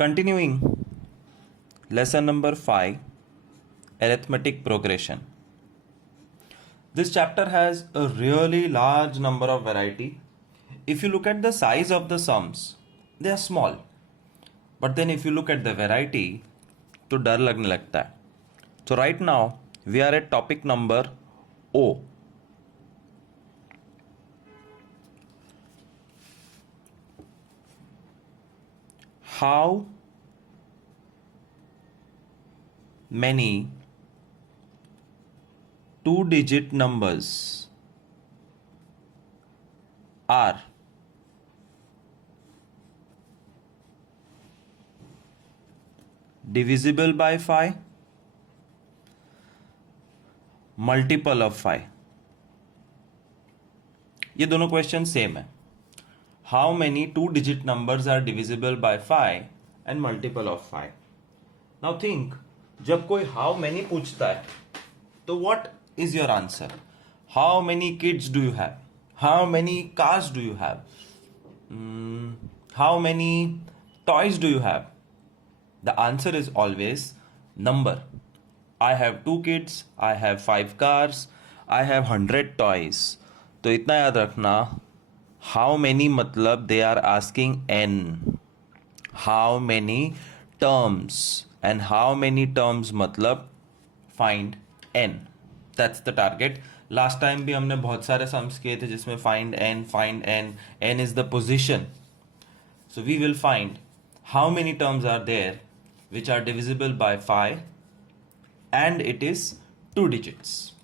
Continuing, lesson number 5, arithmetic progression. This chapter has a really large number of variety. If you look at the size of the sums, they are small. But then if you look at the variety, तो डर लगने लगता है. So right now, we are at topic number O. How many two-digit numbers are divisible by 5, multiple of 5? ये दोनों question same है. How many two-digit numbers are divisible by 5 and multiple of 5? Now think, जब कोई how many पूछता है, तो what is your answer? How many kids do you have? How many cars do you have? How many toys do you have? The answer is always number. I have 2 kids, I have 5 cars, I have 100 toys. तो इतना याद रखना, how many मतलब they are asking n. How many terms, and how many terms मतलब find n. That's the target. Last time भी हमने बहुत सारे sums किए थे जिसमें find n, n is the position. So we will find how many terms are there which are divisible by 5 and it is 2 digits.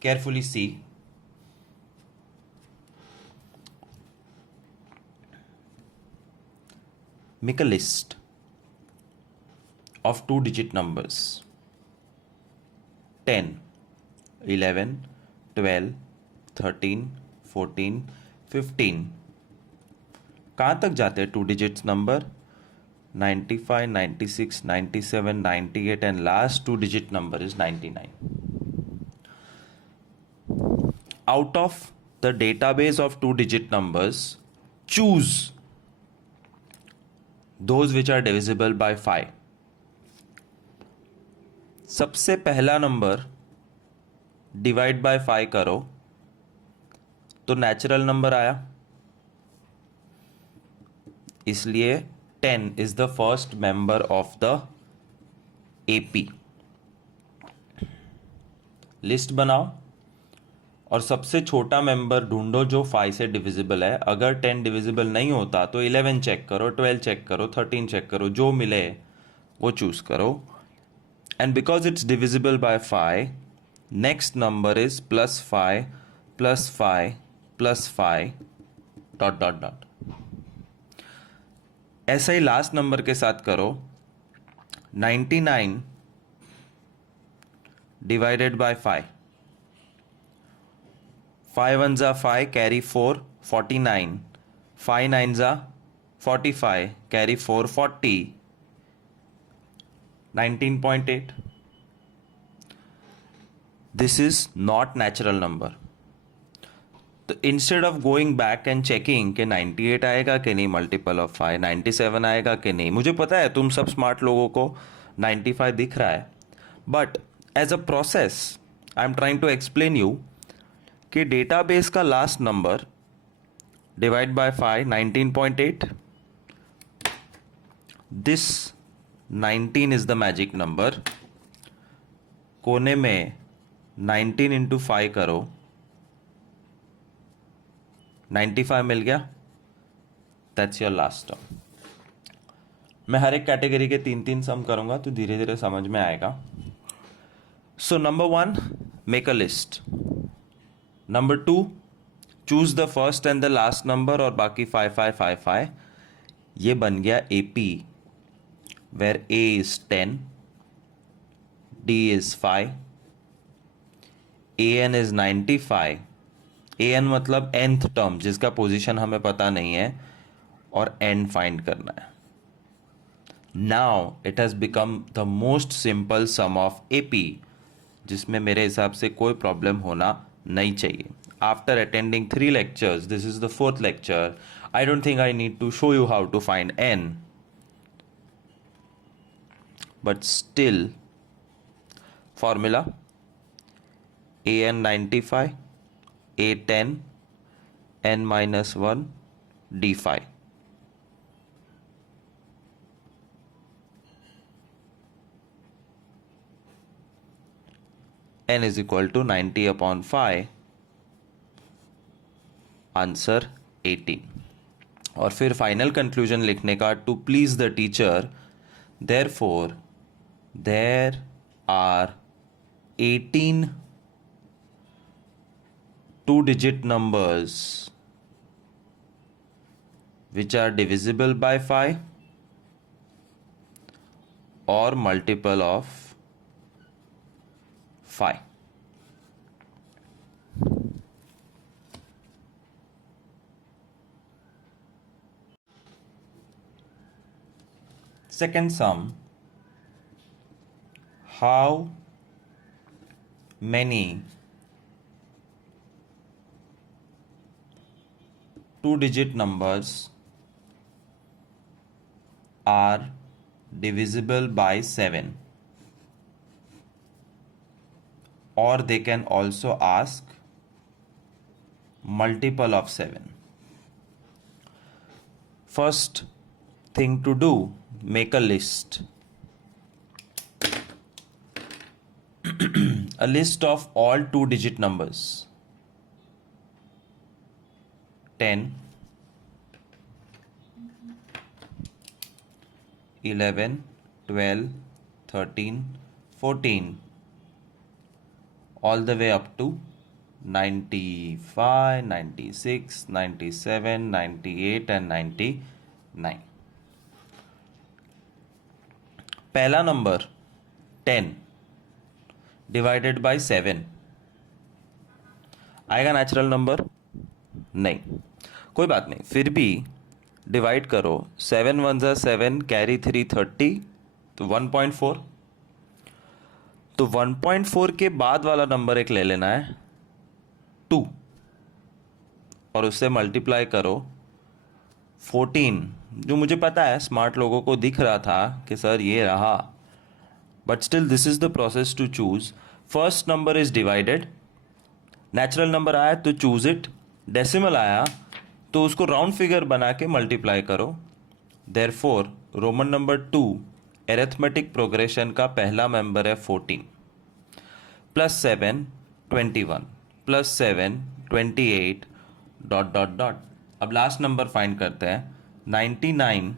Carefully see. Make a list of 2-digit numbers: 10, 11, 12, 13, 14, 15. कहाँ तक जाते हैं 2 digits number? 95, 96, 97, 98 and last 2-digit number is 99. Out of the database of 2-digit numbers, choose those which are divisible by 5. सबसे पहला number divide by 5 करो तो natural number आया, इसलिए 10 is the first member of the AP. List बनाओ और सबसे छोटा मेंबर ढूंढो जो 5 से डिविजिबल है. अगर 10 डिविजिबल नहीं होता तो 11 चेक करो, 12 चेक करो, 13 चेक करो, जो मिले वो चूज करो. And because it's divisible by 5, next number is +5 +5 +5 ... ऐसा ही लास्ट नंबर के साथ करो. 99 divided by 5, 5 1s are 5, carry 4, 49. 5 9s are 45, carry 4, 40. 19.8. This is not natural number. तो instead of going back and checking कि 98 आएगा कि नहीं multiple of 5, 97 आएगा कि नहीं, मुझे पता है तुम सब स्मार्ट लोगों को 95 दिख रहा है, but as a process I am trying to explain you कि डेटाबेस का last number divide by 5, 19.8. This 19 is the magic number. कोने में 19 इंटू 5 करो, 95 मिल गया. That's your last term. मैं हर एक कैटेगरी के 3-3 सम करूंगा तो धीरे धीरे समझ में आएगा. So number 1, make a list. Number 2, choose the first and the last number और बाकी 5 5 5 5. ये बन गया AP, where A is 10, D is 5, AN is 95. AN मतलब nth टर्म जिसका पोजीशन हमें पता नहीं है और n फाइंड करना है. Now it has become the most simple sum of AP, जिसमें मेरे हिसाब से कोई प्रॉब्लम होना नहीं चाहिए. After attending 3 lectures, this is the 4th lecture. I don't think I need to show you how to find n. but still formula an 95, a 10, n minus 1, d 5. n is equal to 90 upon 5, answer 18। और फिर final conclusion लिखने का, to please the teacher therefore there are 18 two-digit numbers which are divisible by 5 or multiple of 5. Second sum, how many two-digit numbers are divisible by 7? Or they can also ask multiple of 7. First thing to do, make a list. A list of all two-digit numbers. 10, 11, 12, 13, 14, all the way up to 95, 96, 97, 98 and 99. पहला number 10 divided by 7 आएगा natural number? नहीं, कोई बात नहीं, फिर भी divide करो। 7 1 ज़ा 7, कैरी 3 30, तो 1.4। तो 1.4 के बाद वाला नंबर एक ले लेना है 2, और उससे मल्टीप्लाई करो 14, जो मुझे पता है स्मार्ट लोगों को दिख रहा था कि सर ये रहा, but still this is the process to choose. First number is divided, natural number आया तो चूज इट, डेसिमल आया तो उसको राउंड फिगर बना के मल्टीप्लाई करो। Therefore Roman number 2 arithmetic progression का पहला मेंबर है 14, plus 7 21, plus 7 28, dot dot dot. अब लास्ट नंबर फाइंड करते हैं, 99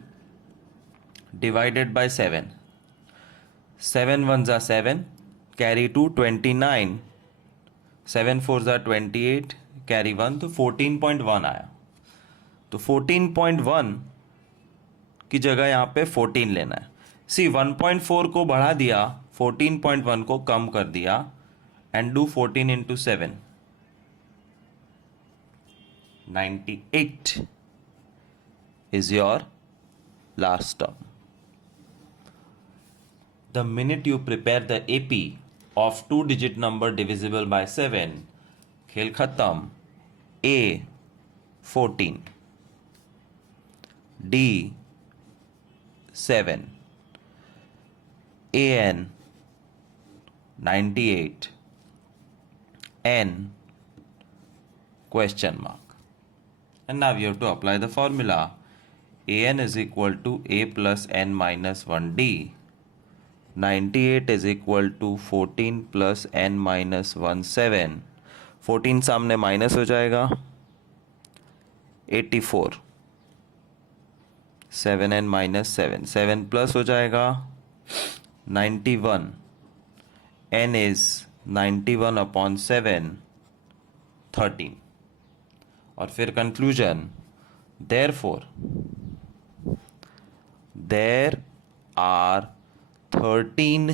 डिवाइडेड बाय 7, 7 1 ज़ा 7, कैरी 2 29, 7 4 ज़ा 28, कैरी 1, तो 14.1 आया। तो 14.1 की जगह यहाँ पे 14 लेना है। सी 1.4 को बढ़ा दिया, 14.1 को कम कर दिया, and do 14 into 7, 98 is your last term. The minute you prepare the AP of two-digit number divisible by 7, खेल खत्म। A 14, D 7, AN 98, N question mark. And now you have to apply the formula. AN is equal to A plus N minus 1D. 98 is equal to 14 plus N minus 1 7. 14 सामने minus हो जाएगा, 84, 7n minus 7, 7 plus हो जाएगा 91, n is 91 upon 7, 13। और फिर conclusion, therefore there are 13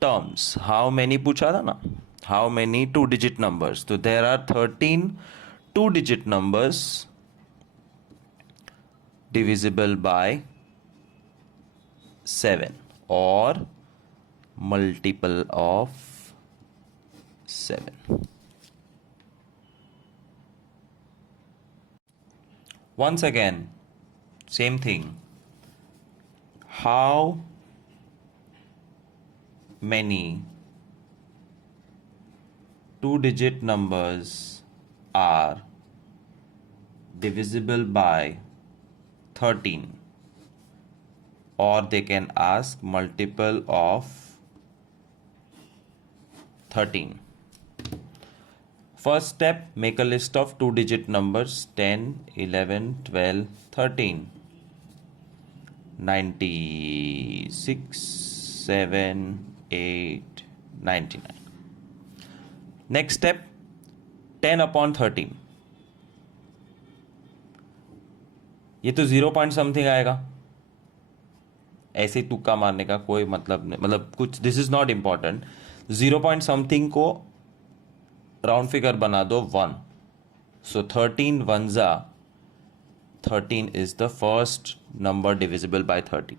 terms। how many पूछा था ना, how many two digit numbers, तो there are 13 two digit numbers divisible by 7 or multiple of 7। Once again, same thing, how many two-digit numbers are divisible by 13, or they can ask multiple of 13. First step, make a list of two-digit numbers 10, 11, 12, 13. 96, 7, 8, 99. Next step, 10 upon 13. ये तो 0 point something आएगा, ऐसे ही तुक्का मारने का कोई मतलब नहीं, मतलब कुछ, this is not important. 0 point something को राउंड फिगर बना दो 1. सो 13 1 जा 13 is the first number divisible by 13.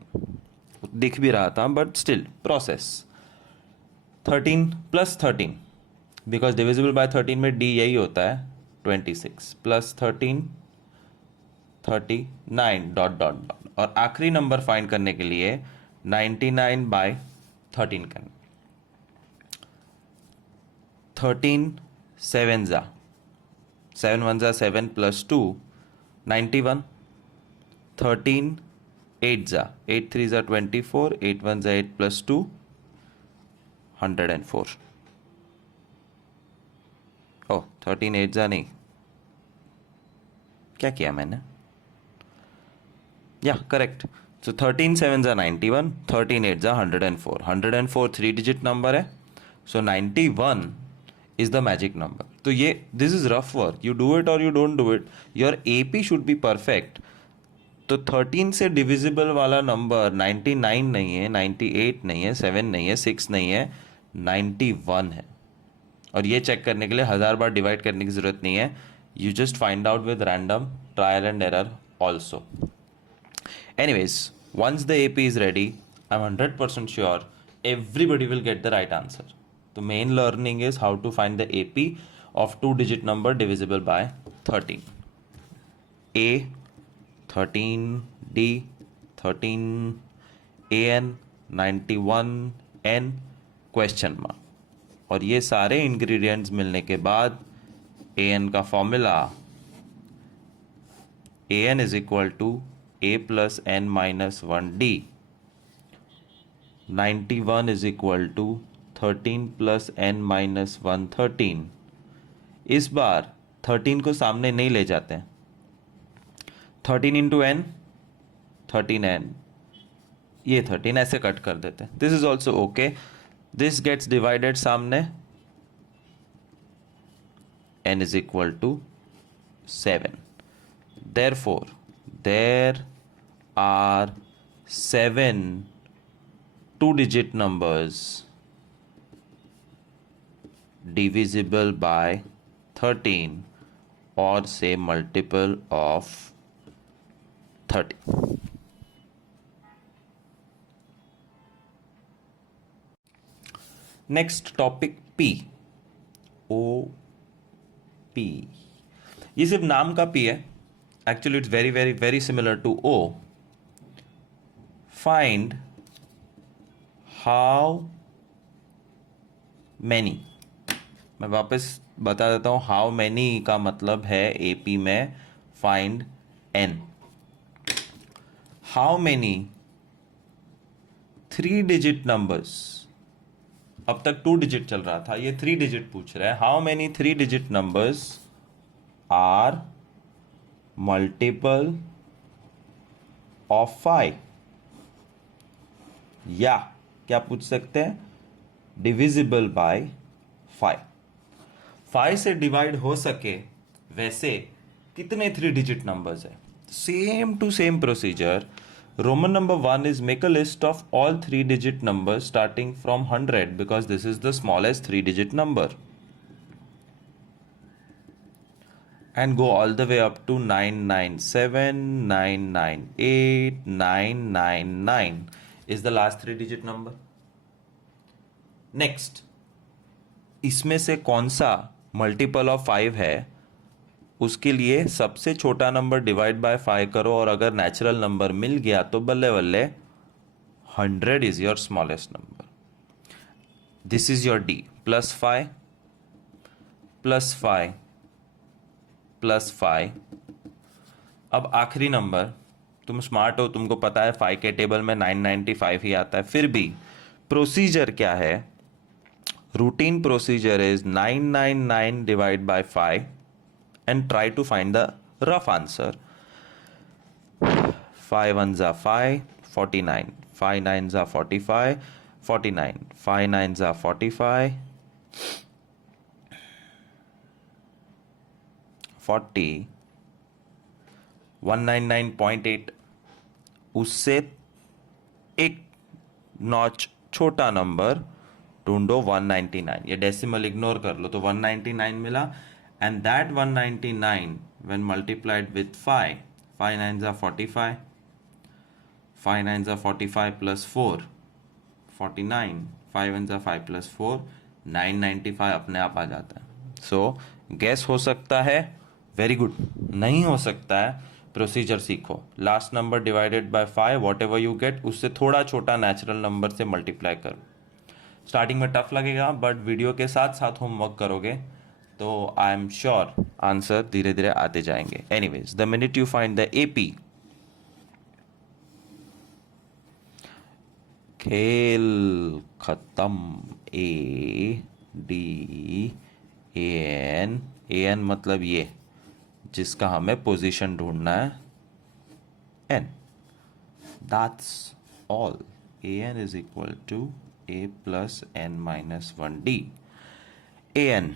दिख भी रहा था but still process. 13 plus 13, because divisible by 13 में डी यही होता है, 26 प्लस 13 39 डॉट डॉट डॉट. और आखिरी नंबर फाइंड करने के लिए 99 बाय 13 करना. 13 7 जा 7 1 जा 7 प्लस 2 91. 13 8 जा 8 3 जा 24, 8 1 जा 8 प्लस 2 104. ओह 13 8 जा नहीं, क्या किया मैंने? Yeah, correct. So 13 7 are 91, 13 8 are 104. 104 3 digit number है. So 91 is the magic number. तो ये, this is rough work. You do it or you don't do it. Your AP should be perfect. तो 13 से divisible वाला नंबर 99 नहीं है, 98 नहीं है, 7 नहीं है, 6 नहीं है, 91 है. और ये चेक करने के लिए 1000 बार डिवाइड करने की जरूरत नहीं है. You just find out with random trial and error also. Anyways, once the AP is ready, I'm 100% sure everybody will get the right answer. The main learning is how to find the AP of two-digit number divisible by 13. A 13, D 13, AN 91, N question mark. और ये सारे ingredients मिलने के बाद AN का formula, AN is equal to A plus N minus 1D. 91 is equal to 13 plus N minus 113. इस बार 13 को सामने नहीं ले जाते हैं. 13 into N 13N, ये 13 ऐसे कट कर देते हैं. This is also okay. This gets divided सामने, N is equal to 7. Therefore, there are 7 two-digit numbers divisible by 13, or say multiple of 30. Next topic, P. O P. ये सिर्फ नाम का P है. Actually, it's very, very, very similar to O. Find how many. मैं वापस बता देता हूँ, how many का मतलब है AP में find N. How many 3-digit numbers, अब तक 2 digit चल रहा था, ये 3 digit पूछ रहा है. How many 3-digit numbers are multiple of 5? या क्या पूछ सकते हैं? Divisible by 5. 5 से डिवाइड हो सके वैसे कितने 3 digit numbers है? Same to same procedure. Roman number 1 is make a list of all 3 digit numbers starting from 100, because this is the smallest 3 digit number, and go all the way up to 997, 998, 999 is the last 3 digit number. Next, इसमें से कौन सा multiple of 5 है, उसके लिए सबसे छोटा number divide by 5 करो, और अगर नेचुरल नंबर मिल गया तो बल्ले बल्ले 100 is your smallest number. This is your D, +5 +5 +5. अब आखिरी नंबर, तुम स्मार्ट हो, तुमको पता है 5 के टेबल में 995 ही आता है, फिर भी प्रोसीजर क्या है? Routine procedure is 999 divide by 5 and try to find the rough answer. 5 ones are 5, 49. 5 nines are 45, 49. 5 nines are 45, 40, 199.8. उससे एक नॉच छोटा नंबर ढूंढो, 199. ये डेसिमल इग्नोर कर लो, तो 199 मिला. And that 199 when multiplied with 5, 5 nines are 45, 5 nines are 45 plus 4, 49, 5 ones are 5 plus 4, 995 अपने आप आ जाता है. So guess हो सकता है, वेरी गुड. नहीं हो सकता है, प्रोसीजर सीखो. Last number divided by 5, what ever you get, उससे थोड़ा छोटा नेचुरल नंबर से मल्टीप्लाई करो. स्टार्टिंग में टफ लगेगा, बट वीडियो के साथ साथ होमवर्क करोगे तो आई एम श्योर आंसर धीरे धीरे आते जाएंगे. Anyways, the minute you find the AP, खेल खत्म. A D A N, A N मतलब ये जिसका हमें पोजीशन ढूंढना है, N. That's all. A N is equal to A plus N minus 1 D. A N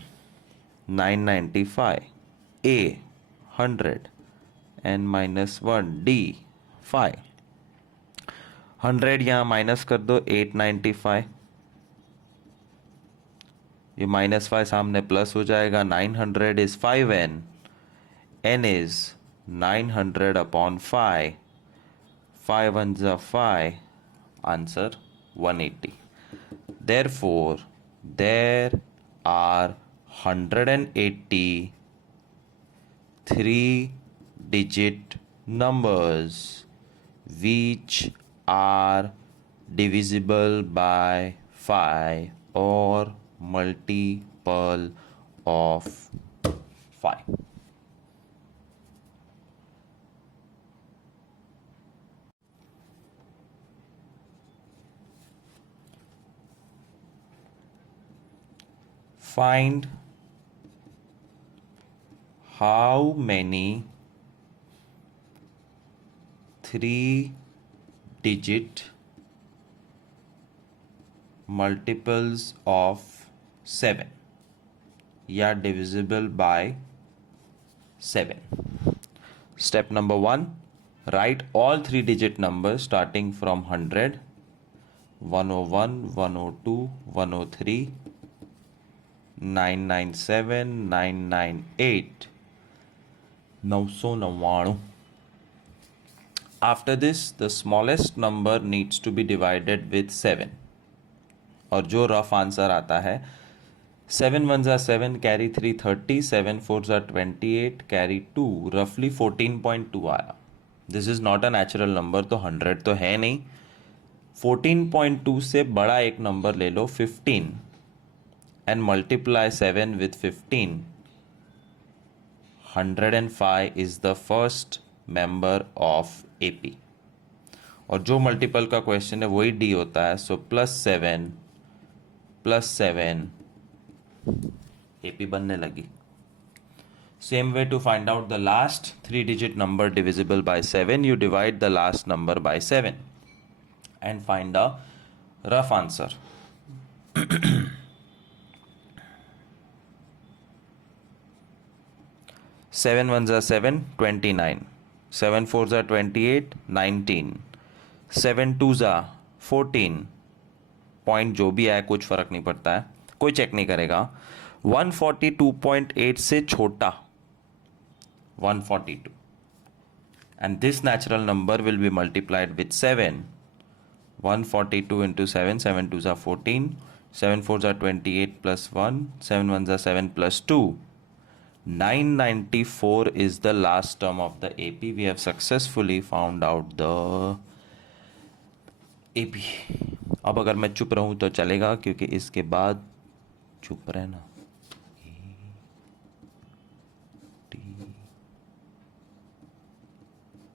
995, a 100, n minus 1 d 5. 100 यहाँ minus कर दो, 895. ये -5 सामने प्लस हो जाएगा. 900 is 5n, n is 900 upon 5. 5 ones are 5. Answer 180. Therefore, there are 180 3-digit numbers which are divisible by 5 or multiple of 5. Find how many 3-digit multiples of 7 या divisible by 7. Step number 1, write all 3-digit numbers starting from 100, 101, 102, 103, 997, 998, 999. After this, the smallest number needs to be divided with 7. और जो rough answer आता है, 7 ones are 7, carry 3 30, 7 fours are 28, carry 2, roughly 14.2 आया. This is not a natural number, तो 100 तो है नहीं. 14.2 से बड़ा एक नंबर ले लो, 15, and multiply 7 with 15. 105 is the first member of AP. और जो मल्टीपल का क्वेश्चन है वही डी होता है. सो +7 +7 AP बनने लगी. Same way to find out the last 3-digit number divisible by 7, you divide the last number by 7 and find a rough answer. 7 ones are 7, 29. 7 fours are 28, 19. 7 twos are 14. Point जो भी आए कुछ फर्क नहीं पड़ता है, कोई चेक नहीं करेगा. 142.8 से छोटा 142, and this natural number will be multiplied with 7. 142 into 7, 7 twos are 14, 7 fours are 28 plus 1, 7 ones are 7 plus 2. 994 is the last term of the AP. We have successfully found out the AP. अब अगर मैं चुप रहूं तो चलेगा, क्योंकि इसके बाद चुप रहना।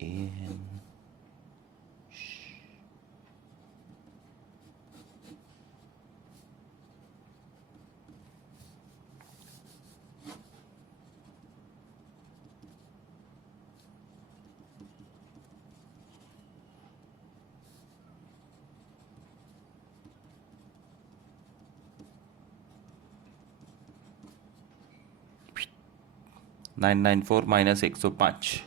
AN (994 minus 105)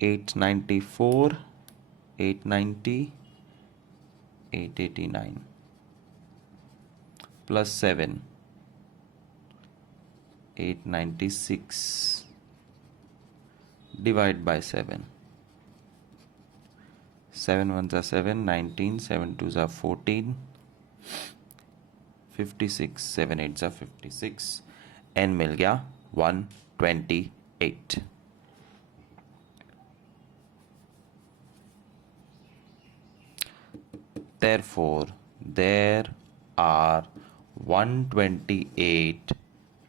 894, 890, 889 plus 7, 896 divide by 7. 7 ones are 7, 19, 7 twos are 14, 56, 7 eights are 56. n मिल गया 128. Therefore, there are 128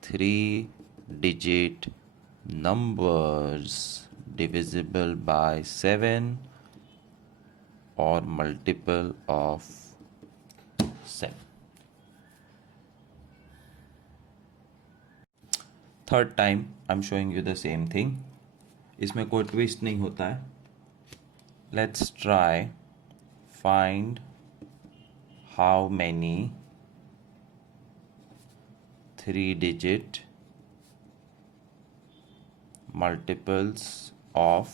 three-digit numbers divisible by 7 or multiple of 7. Third time I'm showing you the same thing. इसमें कोई twist नहीं होता है. Let's try find how many three-digit multiples of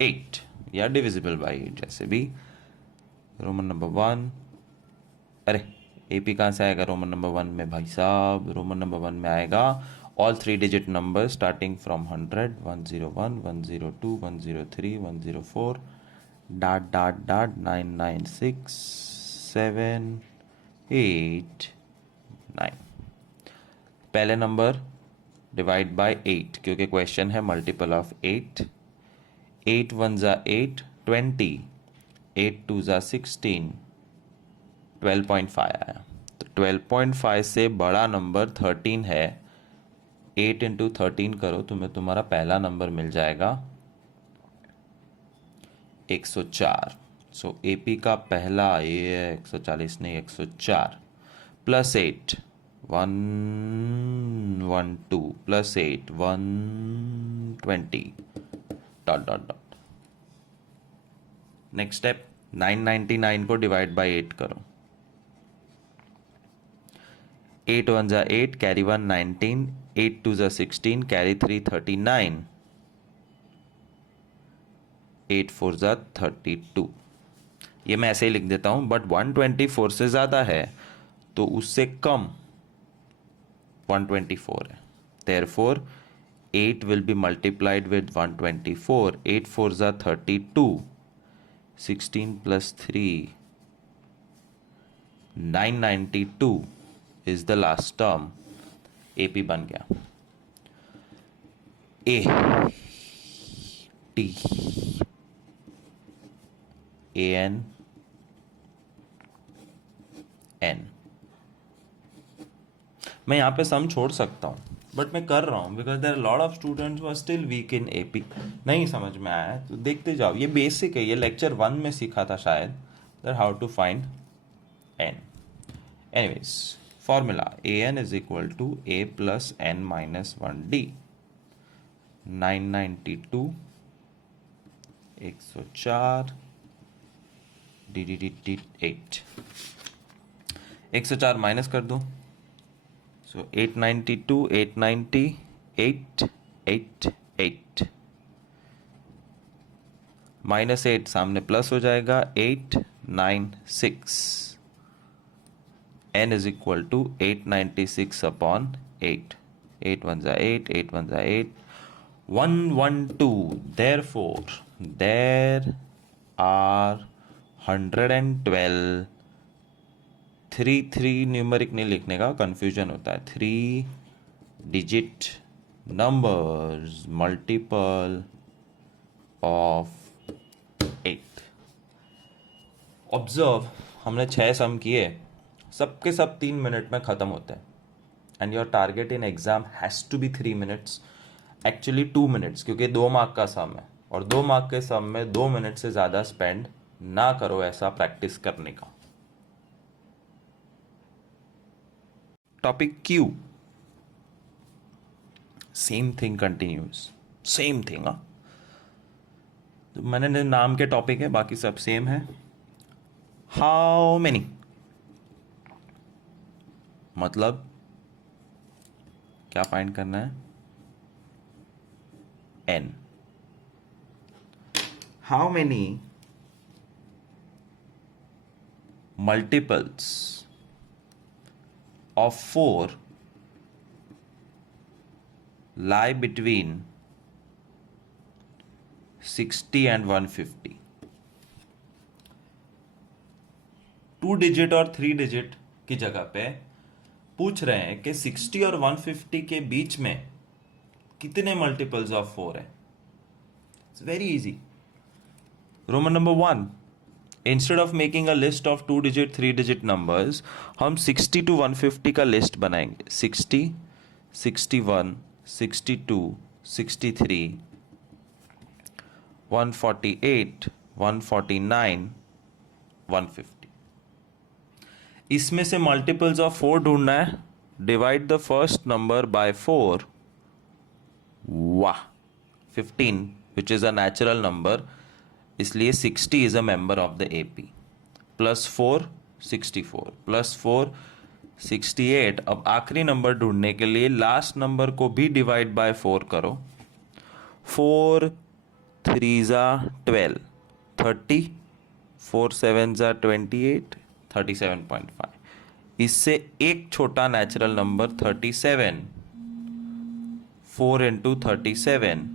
8 या divisible by 8. जैसे भी Roman number 1, अरे AP कहाँ से आएगा रोमन नंबर 1 में भाई साहब? रोमन नंबर 1 में आएगा all three-digit numbers starting from 100, 101, 102, 103, 104, dot dot dot 996, 7, 8, 9. पहले नंबर डिवाइड बाय 8, क्योंकि क्वेश्चन है मल्टीपल ऑफ 8. 8 1 जा 8, 20. 8 2 जा 16, 12.5 आया. तो 12.5 से बड़ा नंबर 13 है. 8 इंटू 13 करो, तुम्हें तुम्हारा पहला नंबर मिल जाएगा 104. सो AP का पहला ये है 140 नहीं 104 plus 8 112 plus 8 120 dot dot dot. Next step 999 को डिवाइड बाय 8 करो. 8 1 जा 8, कैरी 1 19, 8 2 जा 16, कैरी 3 39, 8 4 जा 32. ये मैं ऐसे ही लिख देता हूं, बट 124 से ज़्यादा है तो उससे कम 124 है. Therefore 8 will be multiplied with 124. 8 4 जा 32, 16 plus 3 992 is the last term. AP बन गया. A T AN N. मैं यहाँ पे सम छोड़ सकता हूँ, बट मैं कर रहा हूँ because there are lot of students who are still weak in AP. नहीं समझ में आया तो देखते जाओ. ये बेसिक है, ये लेक्चर 1 में सीखा था शायद, that how to find n. Anyways formula AN is equal to A plus N minus 1D. 992 104 8. 104 minus कर दो. सो 892 890 8 8 8 माइनस 8 सामने प्लस हो जाएगा 8 9 6. n is equal to 896 upon 8. 8 1 जा 8, 8 1 जा 8, 112. Therefore there are 112 3 न्यूमेरिक नहीं लिखने का, कंफ्यूजन होता है. 3 digit numbers multiple of 8. Observe, हमने 6 सम किए, सबके सब 3 मिनट में ख़त्म होते हैं. And your target in exam has to be 3 minutes, actually 2 minutes, क्योंकि 2 मार्क का सम है और 2 मार्क के सम में 2 मिनट से ज़्यादा स्पेंड ना करो ऐसा प्रैक्टिस करने का. Topic Q, same thing continues, same thing. तो मैंने नाम के टॉपिक है, बाकी सब सेम है. हाउ मेनी, मतलब क्या फाइंड करना है, n. How many multiples of 4 lie between 60 and 150. 2 digit और 3 डिजिट की जगह पे पूछ रहे हैं कि 60 और 150 के बीच में कितने मल्टीपल्स ऑफ 4 है. It's very easy. Roman number 1, instead of making a list of 2 digit 3 digit numbers, हम 60 to 150 का लिस्ट बनाएंगे. 60, 61, 62, 63, 148, 149, 150. इसमें से मल्टीपल्स ऑफ 4 ढूंढना है. Divide the first number by 4. वाह, 15, which is a natural number, इसलिए 60 is a member of the AP. +4 64, +4 68. अब आखिरी नंबर ढूंढने के लिए लास्ट नंबर को भी डिवाइड बाय 4 करो. 4 3 ज़ा 12, 30, 4 7 ज़ा 28, 37.5. इससे एक छोटा natural number 37, 4 into 37,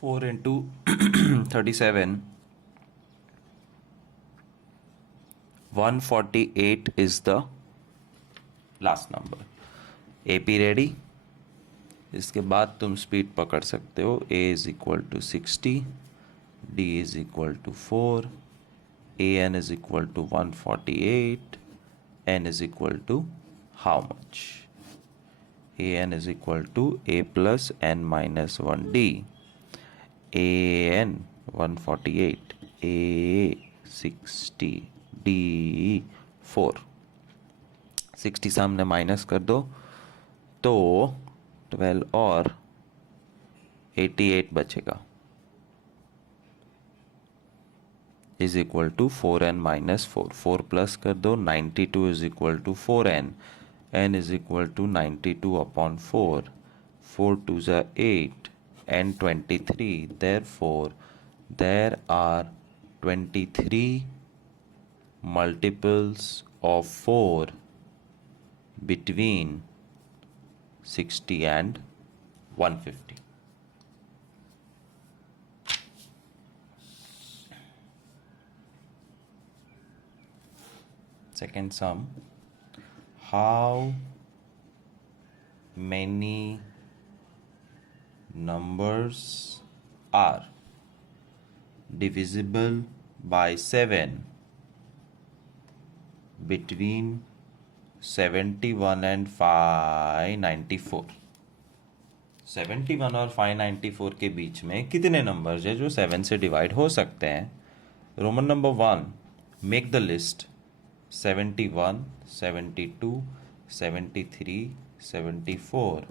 4 into 37, 148 is the last number. AP ready? इसके बाद तुम स्पीड पकड़ सकते हो. A is equal to 60, D is equal to 4, AN is equal to 148, N is equal to how much? AN is equal to A plus N minus 1D. AN 148, A 60, D 4. 60 सामने minus कर दो तो 12 और 88 बचेगा. Is equal to 4n minus 4. 4 plus कर दो, 92 is equal to 4n. n is equal to 92 upon 4. 4 2 ज़ा 8 and 23. Therefore, there are 23 multiples of 4 between 60 and 150. Second sum, how many numbers are divisible by 7 between 71 and 594. 71 और 594 के बीच में कितने numbers हैं जो 7 से डिवाइड हो सकते हैं. Roman number 1, make the list. 71, 72, 73, 74,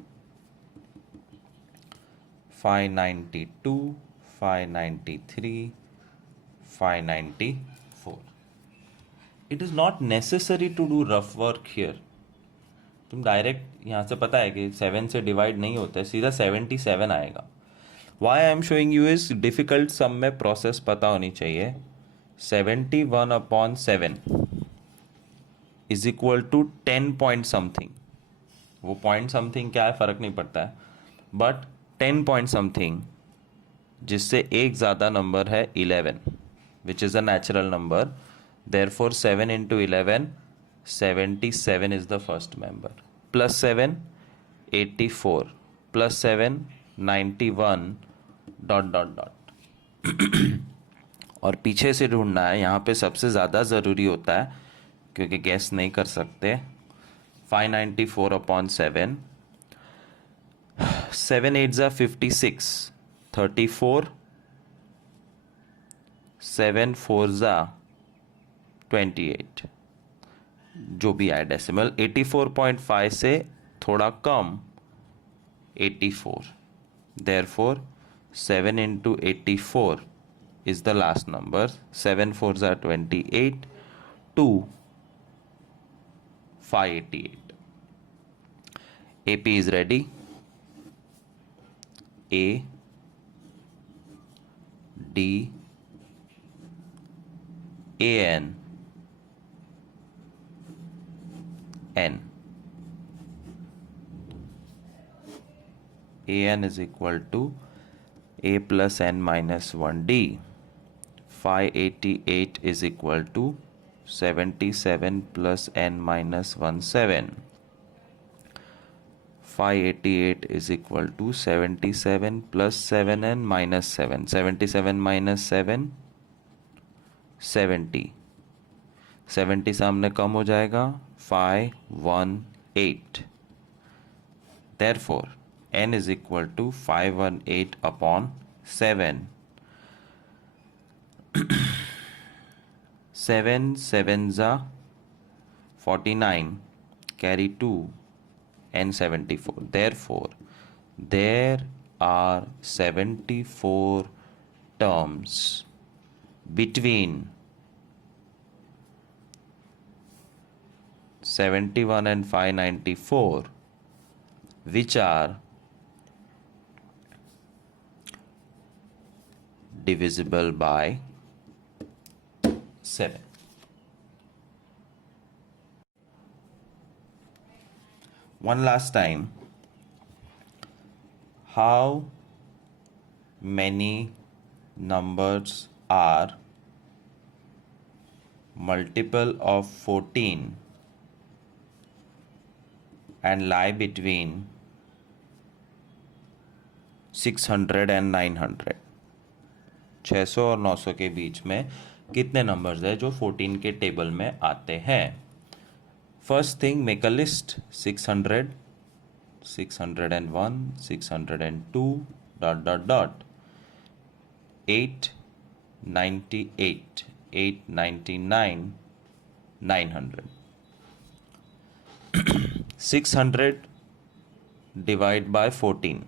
592, 593, 594. It is not necessary to do rough work here. तुम डायरेक्ट यहाँ से पता है कि 7 से डिवाइड नहीं होता है, सीधा 77 आएगा. Why I am showing you is difficult sum में प्रोसेस पता होनी चाहिए. 71 upon 7 is equal to 10 point something. वो पॉइंट समथिंग क्या है फ़र्क नहीं पड़ता है, बट 10 पॉइंट समथिंग जिससे एक ज़्यादा नंबर है 11, which is a natural number. Therefore 7 into 11, 77 is the first member. Plus 7, 84. Plus 7, 91. Dot dot dot. और पीछे से ढूंढना है, यहाँ पे सबसे ज़्यादा ज़रूरी होता है क्योंकि गैस नहीं कर सकते। 594/7, 7 8 ज़ा 56, 34, 7 4 ज़ा 28, जो भी आए डेसिमल। 84.5 से थोड़ा कम 84, therefore 7 into 84 is the last number. 7 4s are 28, 2 588. AP is ready. A D AN N. AN is equal to A plus N minus 1D. 588 is equal to 77 plus N minus 17. 588 is equal to 77 plus 7N minus 7. 77 minus 7, 70. 70 सामने कम हो जाएगा, 518. Therefore, N is equal to 518 upon 7. 7 7s are 49, carry 2, and 74. Therefore, there are 74 terms between 71 and 594 which are divisible by 7. One last time, how many numbers are multiple of 14 and lie between 600 and 900? 600 और 900 के बीच में कितने numbers हैं जो 14 के table में आते हैं? First thing, make a list. 600, 601, 602, dot dot dot. 898, 899, 900. 600 divide by 14.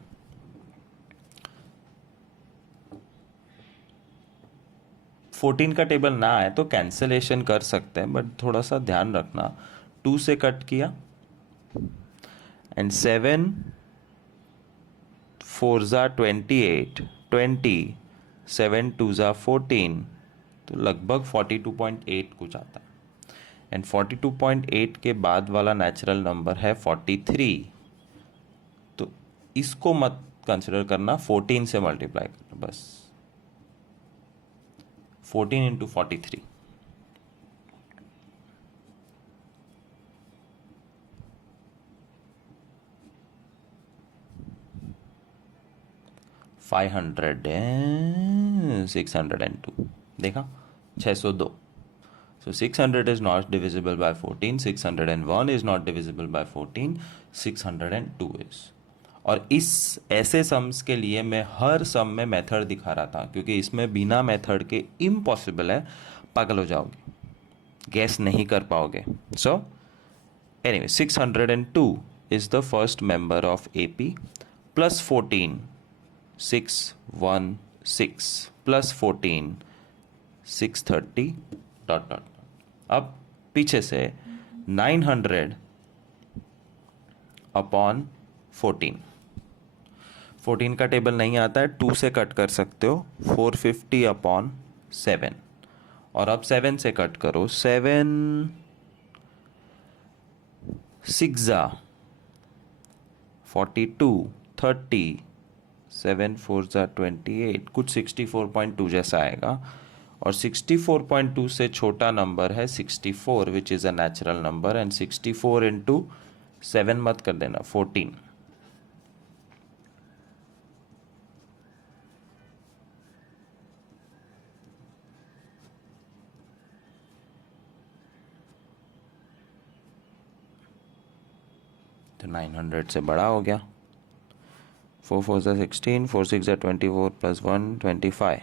14 का टेबल ना आए तो कैंसलेशन कर सकते हैं, बट थोड़ा सा ध्यान रखना. 2 से कट किया एंड 7 4 ज़ा 28, 20, 7 2 ज़ा 14, तो लगभग 42.8 कुछ आता है. एंड 42.8 के बाद वाला नेचुरल नंबर है 43. तो इसको मत कंसिडर करना, 14 से मल्टीप्लाई करना बस. 14 into 43. 500 and 602. देखा, 602. So 600 is not divisible by 14, 601 is not divisible by 14, 602 is. और इस ऐसे सम्स के लिए मैं हर सम में मेथड दिखा रहा था क्योंकि इसमें बिना मेथड के इम्पॉसिबल है, पागल हो जाओगे, गैस नहीं कर पाओगे. So anyway, 602 is the first member of AP. Plus 14, 616, plus 14, 630, dot dot. अब पीछे से 900 अपॉन 14. 14 का टेबल नहीं आता है, 2 से कट कर सकते हो. 450 अपॉन 7. और अब 7 से कट करो. 7 6 ज़ा 42, 30, 7 4 ज़ा 28, कुछ 64.2 जैसा आएगा. और 64.2 से छोटा नंबर है 64 which is a natural number. And 64 into 7 मत कर देना, 14. तो 900 से बड़ा हो गया. 4 4 ज़ा 16, 4 6 ज़ा 24 प्लस 1 25.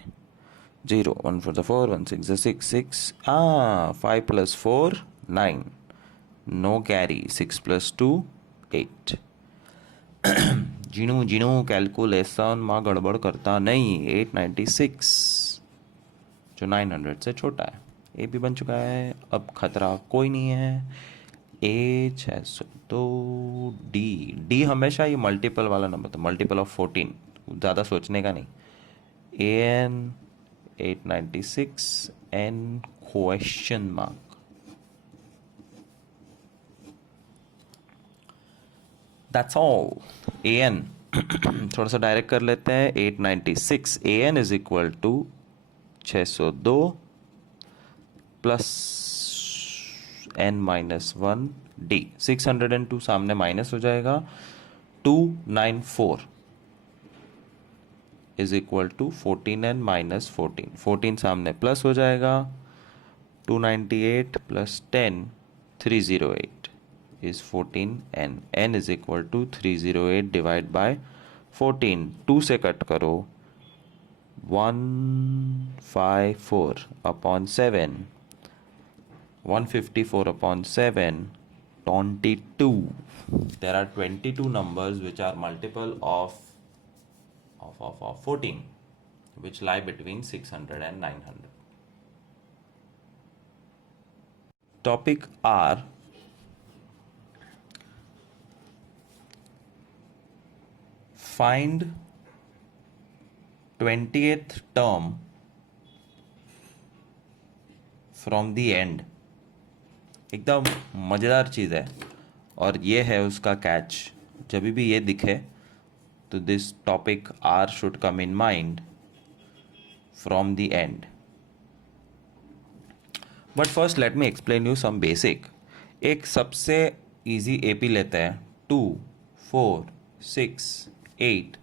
0 1 4 ज़ा 4, 1 6 ज़ा 6 6. 5 प्लस 4 9. No carry. 6 प्लस 2 8. जीणू जीणू कैलकुलेशन में गड़बड़ करता नहीं. 896 जो 900 से छोटा है. ए भी बन चुका है. अब खतरा कोई नहीं है. ए 600 तो डी हमेशा ये मल्टीपल वाला नंबर था. Multiple of 14. ज़्यादा सोचने का नहीं. A n 896 n question mark. That's all. A n थोड़ा सा डायरेक्ट कर लेते हैं. 896 a N is equal to 602 plus n-1 डी. 602 सामने माइनस हो जाएगा. 294 is equal to 14n minus 14. 14 सामने प्लस हो जाएगा. 298 plus 10 308 is 14n. n is equal to 308 divided by 14. 2 से कट करो. 154 upon 7. 154 upon 7. 22. There are 22 numbers which are multiple of 14, which lie between 600 and 900. Topic R. Find 20th term from the end. एकदम मज़ेदार चीज़ है और ये है उसका catch. जब भी ये दिखे तो this topic are should come in mind from the end. But first let me explain you some basic. एक सबसे इजी एपी लेते हैं. 2 4 6 8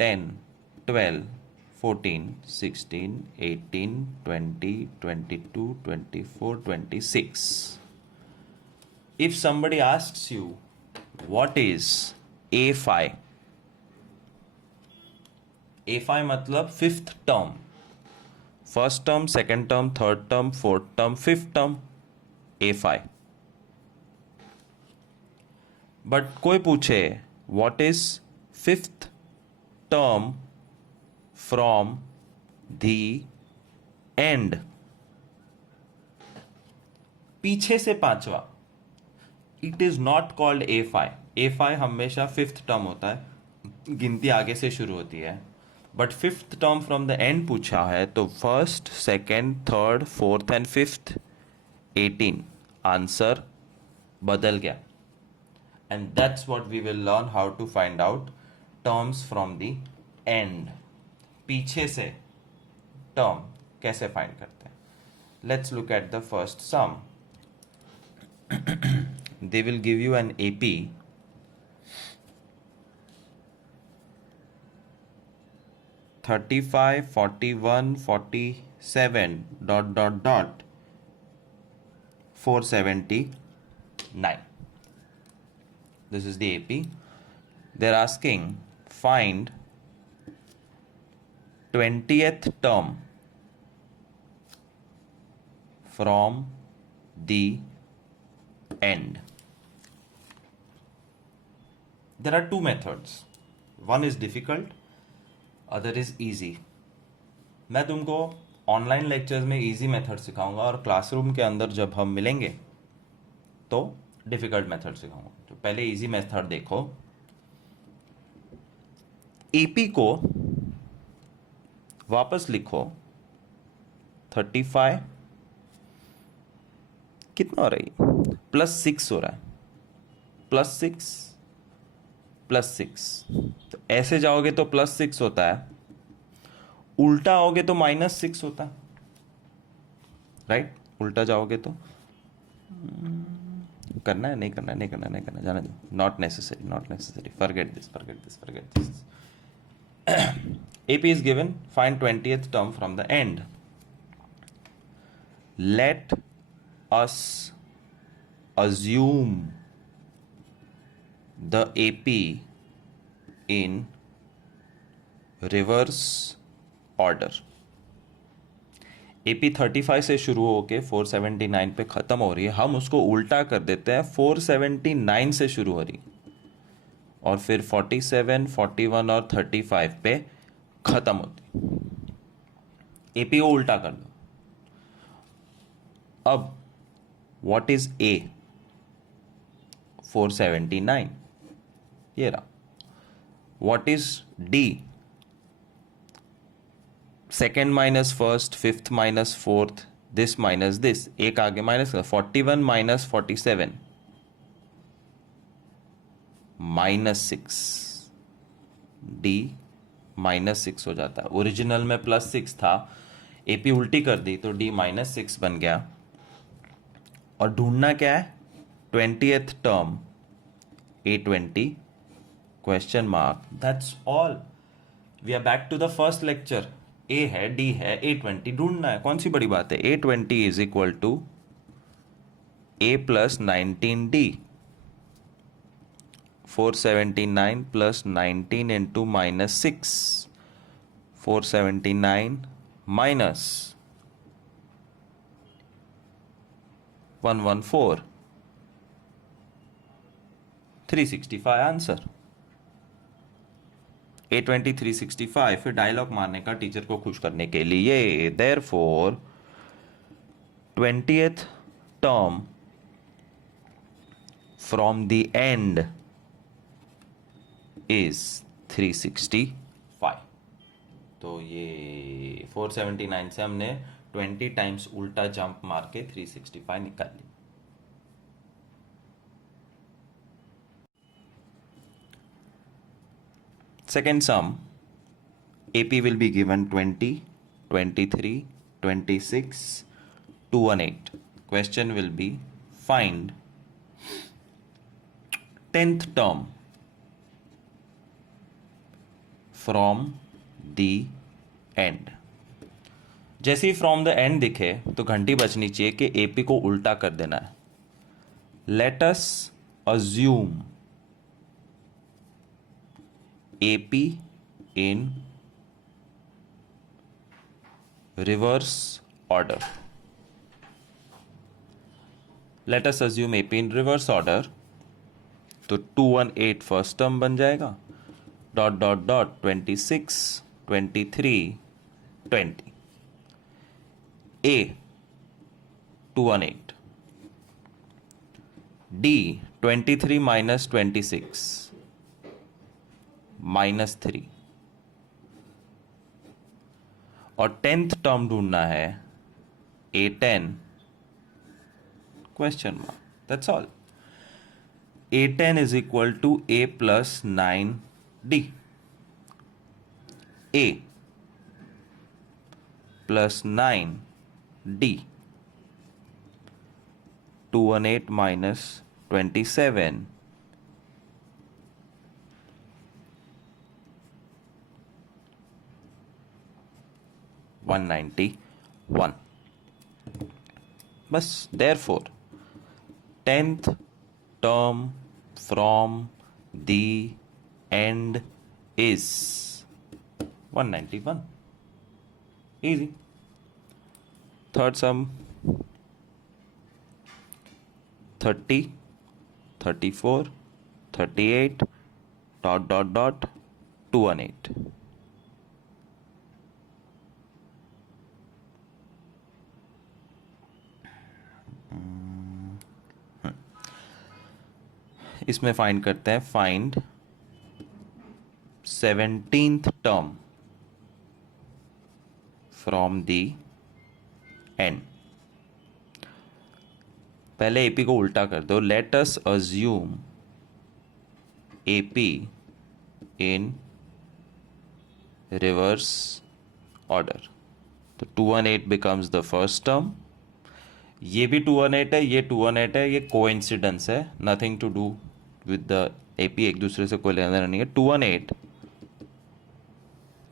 10 12 14 16 18 20 22 24 26. If somebody asks you what is A5, A5 मतलब fifth term. First term, second term, third term, fourth term, fifth term. A5. But कोई पूछे what is fifth term from the end, पीछे से पांचवा. It is not called A5. A5 हमेशा fifth term होता है. गिनती आगे से शुरू होती है. But fifth term from the end पूछा है तो first, second, third, fourth and fifth 18. Answer बदल गया. And that's what we will learn how to find out terms from the end. पीछे से टर्म कैसे फाइंड करते हैं. Let's look at the first sum. They will give you an AP 35 41 47 dot dot dot 479. This is the AP. They're asking find 20th term from the end. There are two methods. One is difficult, other is easy. मैं तुमको online lectures में easy method सिखाऊंगा और classroom के अंदर जब हम मिलेंगे तो डिफिकल्ट मेथड सिखाऊंगा. तो पहले इजी मेथड देखो. एपी को वापस लिखो. 35 कितना हो रही है, +6 हो रहा है. +6 +6. तो ऐसे जाओगे तो +6 होता है. उल्टा आओगे तो -6 होता है. राइट. उल्टा जाओगे तो करना है, नहीं करना है, नहीं करना है, नहीं करना, जाने दो. Not necessary, not necessary. Forget this, forget this, forget this. AP is given. Find 20th term from the end. Let us assume the AP in reverse order. AP 35 से शुरू होके 479 पे ख़त्म हो रही है, हम उसको उल्टा कर देते हैं, 479 से शुरू हो रही और फिर 47, 41 और 35 पे ख़त्म होती। AP को उल्टा कर दो। अब व्हाट इज A? 479, ये रहा। What is D? Second minus first, fifth minus fourth, this minus this, एक आगे माइनस 41 माइनस 47 -6, डी -6 हो जाता है। ओरिजिनल में +6 था, एपी उल्टी कर दी तो डी -6 बन गया। और ढूंढना क्या है? 20th term, A20 question mark, that's all. We are back to the first lecture. A है, डी है, A20 ढूंढना है, कौन सी बड़ी बात है। A20 is equal to A + 19D, 479 + 19 into -6, 479 minus 114, 365 answer. A20 365। फिर डायलॉग मारने का टीचर को खुश करने के लिए, therefore 20th term from the and is 365। तो ये 479 से हमने 20 टाइम्स उल्टा जंप मार के 365 निकाल ली। Second sum, AP will be given 20, 23, 26, 218. Question will be find 10th term from the end. जैसे ही फ्रॉम द एंड दिखे तो घंटी बजनी चाहिए कि AP को उल्टा कर देना है। Let us assume AP in reverse order. Let us assume AP in reverse order. तो 218 फर्स्ट टर्म बन जाएगा, dot dot dot 26, 23, 20। A 218, D 23 minus 26 -3, और 10th टर्म ढूंढना है A10 question mark, that's all. A10 is equal to A plus 9D. A plus 9D, 218 minus 27, 191। बस, therefore 10th term from the end is 191. Easy. Third sum 30, 34, 38, dot dot dot 218. इसमें find करते हैं, find 17th term from the and. पहले AP को उल्टा कर दो। Let us assume AP in reverse order. तो 218 बिकम्स द फर्स्ट टर्म, ये भी 218 है, ये 218 है, ये कोइंसिडेंस है, nothing to do with the AP, एक दूसरे से कोई लेना देना नहीं है। 218,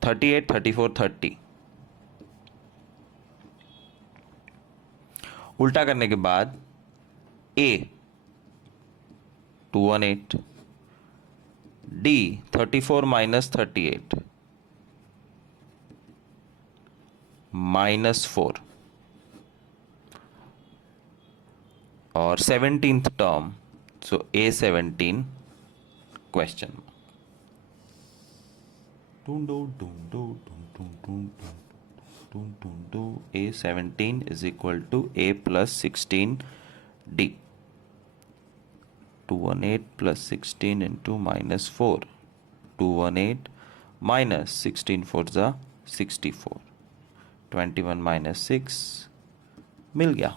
38, 34, 30 उल्टा करने के बाद A 218 D 34 minus 38 minus 4 और 17th term, so A17 question mark. A17 is equal to A plus 16D. 218 plus 16 into minus 4. 218 minus 16 4 जा 64. 21 minus 6 मिल गया.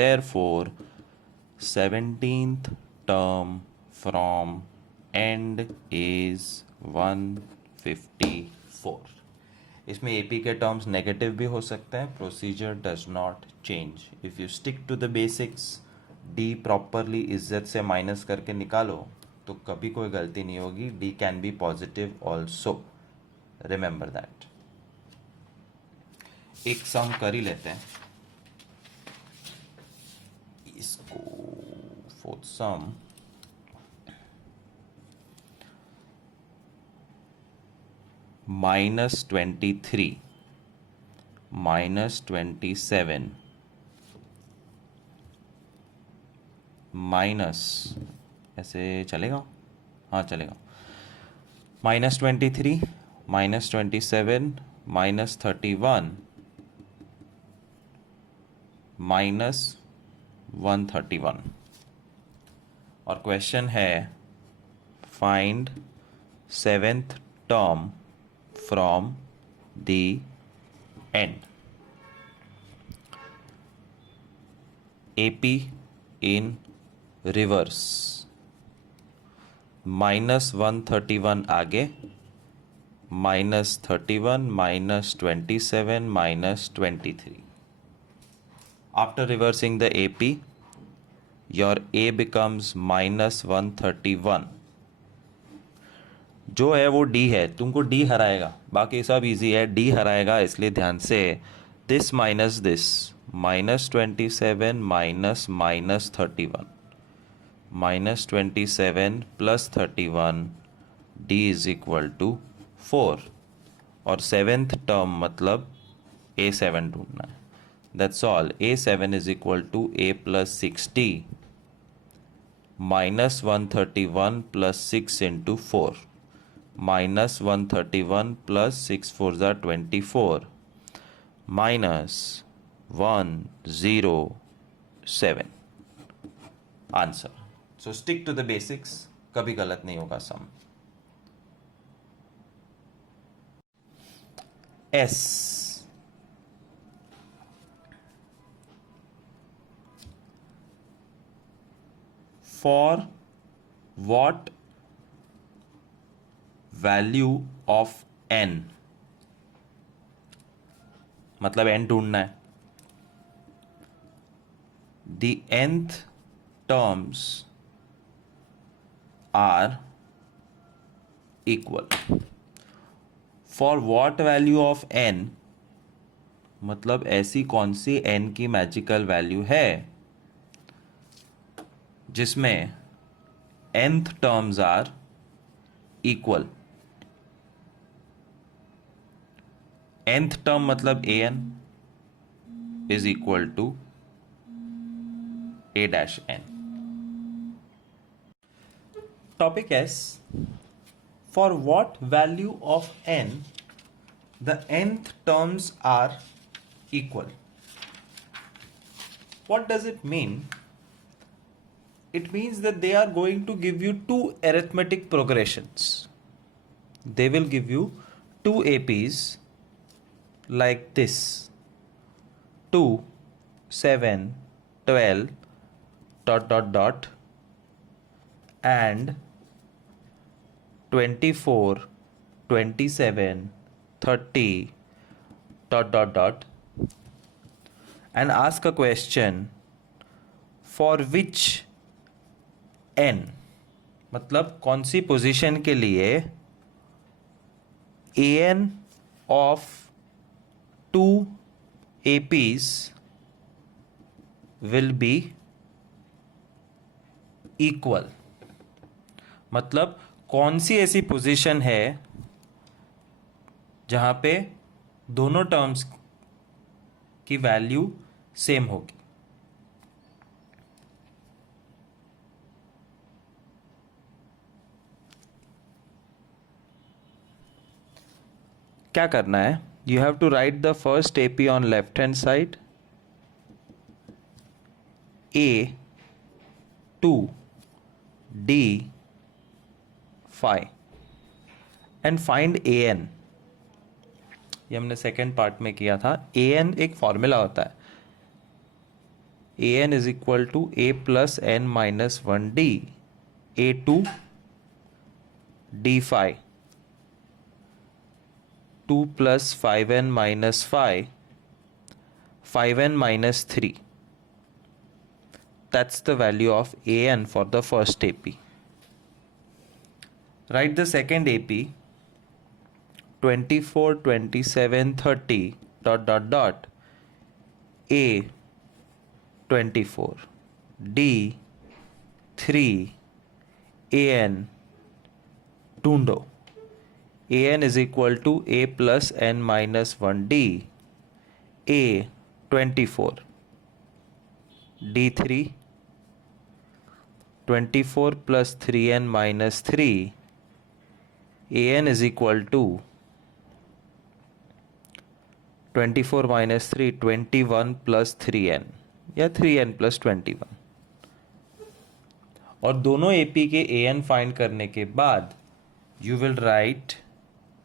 Therefore 17th term from end is 154. इसमें AP के टर्म्स नेगेटिव भी हो सकते हैं. Procedure does not change. If you stick to the basics, D properly इज्जत से माइनस करके निकालो तो कभी कोई गलती नहीं होगी. D can be positive also, remember that. एक सम कर ही लेते हैं इसको. फोर्थ सम -23 -27 माइनस, ऐसे चलेगा? हाँ चलेगा. -23 -27 -31 -131. और क्वेश्चन है find 7th term from the end. AP in reverse. -131 आगे, -31 -27 -23. After reversing the AP, your A becomes -131. जो है वो D है, तुमको D हराएगा, बाकी सब इजी है. D हराएगा, इसलिए ध्यान से this minus this, -27 minus -31 -27 plus 31, D is equal to 4. और 7th टर्म मतलब A7 ढूंढना है. That's all. A7 is equal to A plus 60 -131 plus 6 into 4. -131 plus 6 4s are 24 -107. Answer. So stick to the basics, कभी गलत नहीं होगा सम. S for what value of n, मतलब n ढूंढना है. The nth terms are equal. For what value of n, मतलब ऐसी कौन सी n की मैजिकल वैल्यू है जिसमें nth terms are equal. nth term मतलब an is equal to a dash n. Topic S. For what value of n the nth terms are equal? What does it mean? It means that they are going to give you two arithmetic progressions. They will give you two APs like this: 2 7 12 ... and 24 27 30 ... and ask a question for which n, मतलब कौन सी position के लिए an of 2 APs will be equal. मतलब कौन सी ऐसी position है जहां पे दोनों टर्म्स की वैल्यू सेम होगी? क्या करना है? You have to write the first AP on left hand side, A two D five and find A N. ये हमने सेकेंड पार्ट में किया था। ए एन एक फॉर्मूला होता है, a N is equal to A plus N minus one d, a two D five, two plus five n minus five, five n minus three. That's the value of an for the first AP. Write the second AP, 24, 27, 30 dot dot dot A 24 D 3 AN ढूंढो. AN is equal to A plus N minus 1D, A 24 D3 24 plus 3n minus 3, an is equal to 24 minus 3, 21 plus 3n या 3n plus 21. और दोनों AP के an find करने के बाद you will write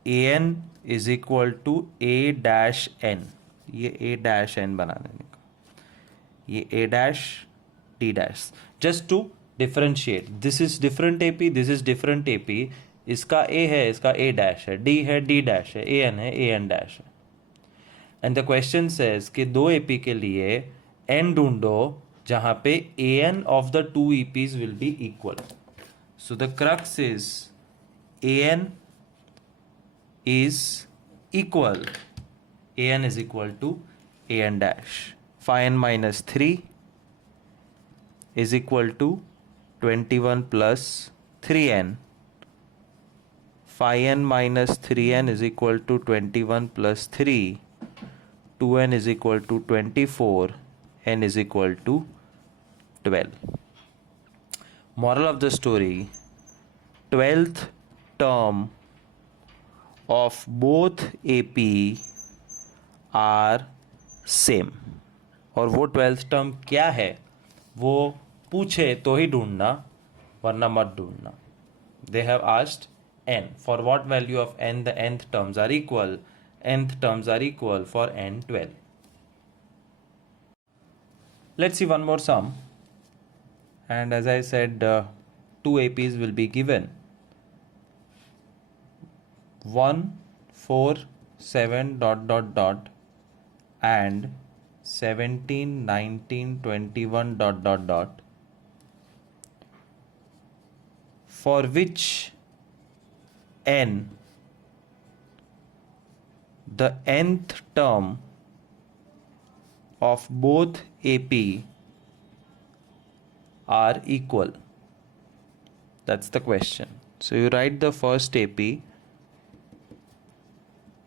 an is equal to a dash n. ये a dash n बना देने का, ये a dash d dash, just to differentiate. This is different AP, this is different AP. इसका ए है, इसका ए डैश है, d है, डी डैश है, ए एन है, ए एन डैश है. एंड द क्वेश्चन सेज कि दो एपी के लिए एन ढूंढो जहां पे a n of the two APs will be equal. So the crux is a N is equal, a N is equal to a n dash. 5n minus 3 is equal to 21 plus 3n. 5n minus 3n is equal to 21 plus 3. 2n is equal to 24. n is equal to 12. Moral of the story: 12th term of both AP are same. और वो 12th term क्या है वो पूछे तो ही ढूंढना, वरना मत ढूंढना. They have asked n. For what value of n the nth terms are equal? nth terms are equal for n 12. Let's see one more sum. And as I said, two APs will be given. 1, 4, 7 dot dot dot and 17, 19, 21 dot dot dot, for which n the nth term of both AP are equal. That's the question. So you write the first AP,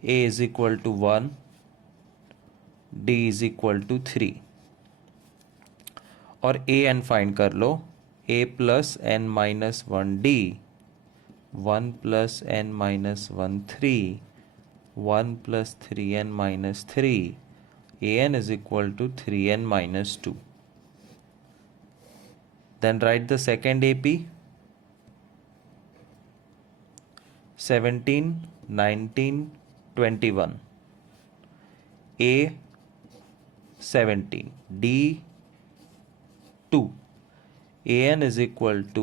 A is equal to 1, D is equal to 3. और A n find कर लो. A plus n minus 1D, 1 plus n minus 1 3, 1 plus 3n minus 3. An is equal to 3n minus 2. Then write the second AP, 17, 19, 21. A 17, D 2. An is equal to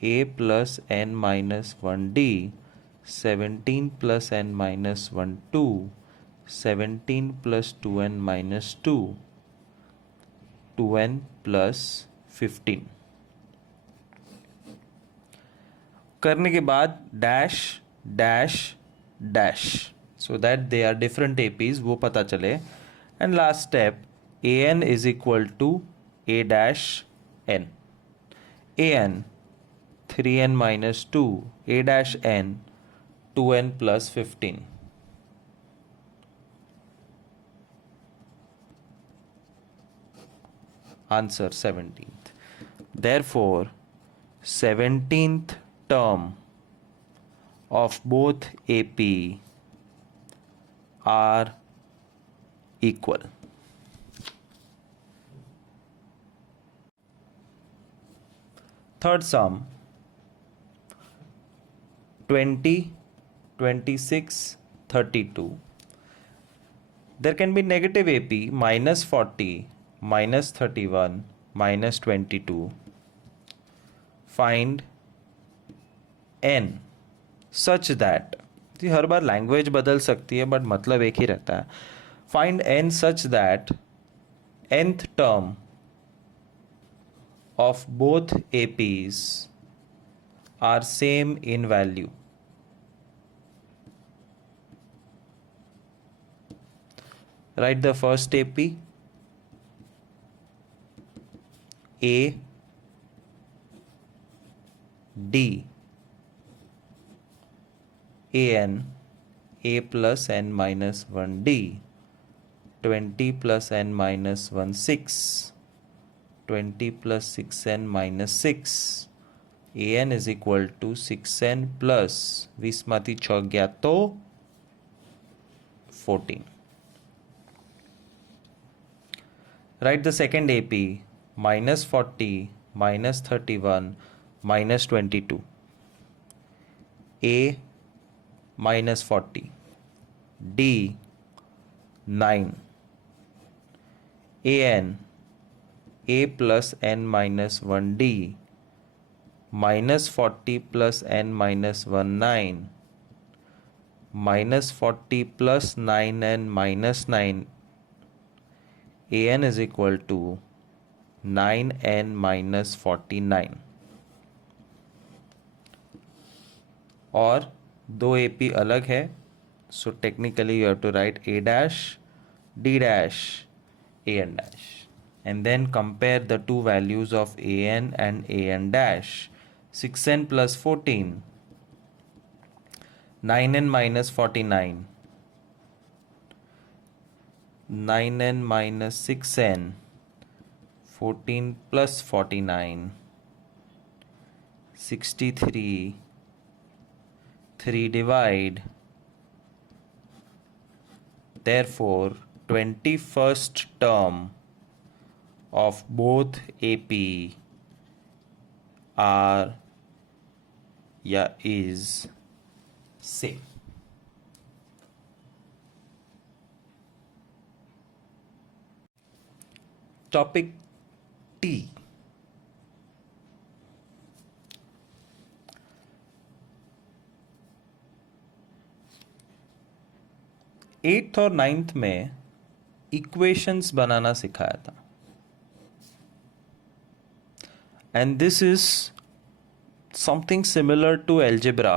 A plus n minus 1D, 17 plus n minus 1 2, 17 plus 2n minus 2, 2n plus 15. करने के बाद dash dash dash, so that they are different APs वो पता चले. And last step, an is equal to a dash n. an 3n minus 2 a dash n 2n plus 15. Answer 17th. Therefore, 17th term of both AP are equal. Third sum, 20, 26, 32. There can be negative AP minus 40, minus 31, minus 22. Find n such that, her bar language बदल सकती है but मतलब एक ही रहता है. Find n such that nth term of both APs are same in value. Write the first AP. A D AN A plus n minus 1 D 20 plus n minus 1 6 20 plus 6n minus 6 AN is equal to 6n plus 20 માંથી 6 ગયા તો 14. Write the second AP minus 40 minus 31 minus 22. A minus 40 D 9 AN A plus n minus 1 D minus 40 plus n minus 1 9 minus 40 plus 9n minus 9 AN is equal to 9n minus 49. और दो AP अलग है, so technically you have to write A dash D dash AN dash and then compare the two values of AN and AN dash. 6n plus 14 9n minus 49 9n minus 6n 14 plus 49 63 3 divide. Therefore 21st term of both AP are is same. Topic T. Eighth और ninth में equations बनाना सिखाया था and this is something similar to algebra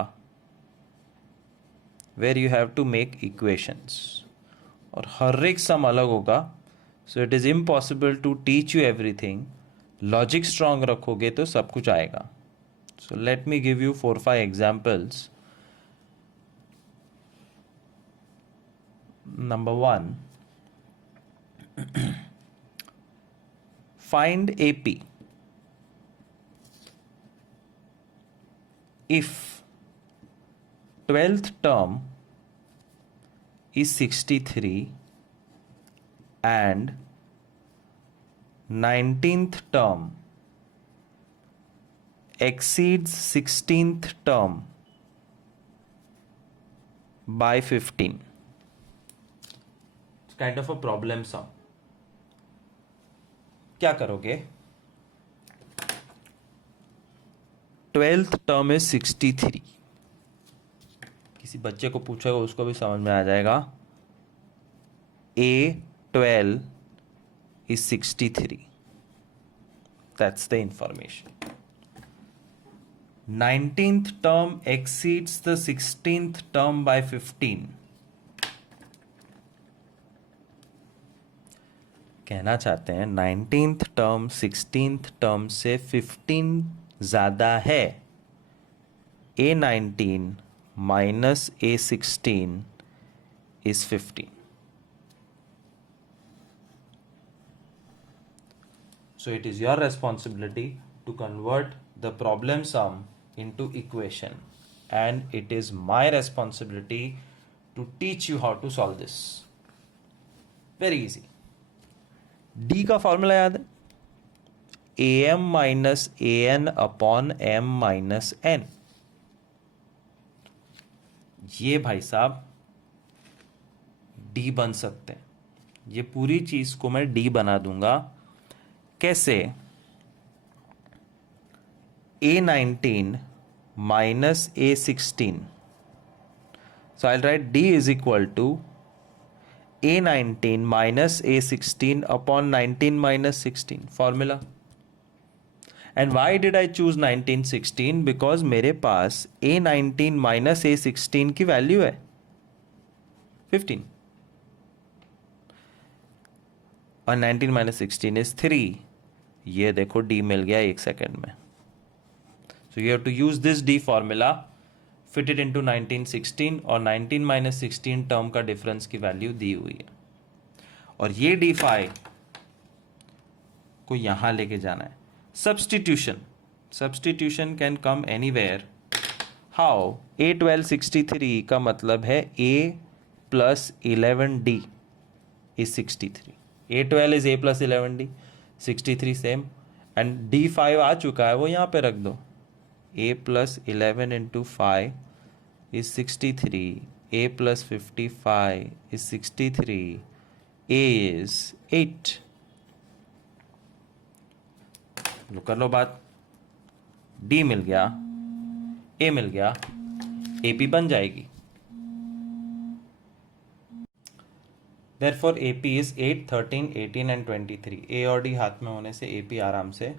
where you have to make equations और हर एक sum अलग होगा. So it is impossible to teach you everything. Logic strong रखोगे तो सब कुछ आएगा. So let me give you 4-5 examples. Number 1, find AP if 12th term is 63 and 19th term exceeds 16th term by 15. Kind of a problem sum. क्या करोगे? 12th term is 63. किसी बच्चे को पूछोगे उसको भी समझ में आ जाएगा. A12 is 63. That's the information. 19th term exceeds the 16th term by 15. कहना चाहते हैं 19th टर्म 16th टर्म से 15 ज़्यादा है. A19 minus A16 is 15. So it is your responsibility to convert the problem sum into equation, and it is my responsibility to teach you how to solve this. Very easy. D का formula याद है? am minus an upon m minus n. ये भाई साहब d बन सकते हैं. ये पूरी चीज को मैं d बना दूंगा. कैसे? A19 minus A16. So I'll write D is equal to A19 minus A16 upon 19 minus 16 formula. And why did I choose 19 16? Because मेरे पास A19 minus A16 की वैल्यू है 15 और 19 minus 16 is 3. ये देखो D मिल गया 1 सेकेंड में. So you have to use this D formula, fit it into 1916 और 19 minus 16 term का डिफरेंस की वैल्यू दी हुई है. और ये D phi को यहां लेके जाना है. Substitution can come anywhere. How? A12 63 का मतलब है A plus 11D is 63. A12 is A plus 11D, 63 same. And D5 आ चुका है, वो यहाँ पे रख दो. A plus 11 into 5 is 63. A plus 55 is 63. A is 8. लो कर लो बात. D मिल गया, A मिल गया, AP बन जाएगी. Therefore AP is 8, 13, 18 and 23. A और D हाथ में होने से AP आराम से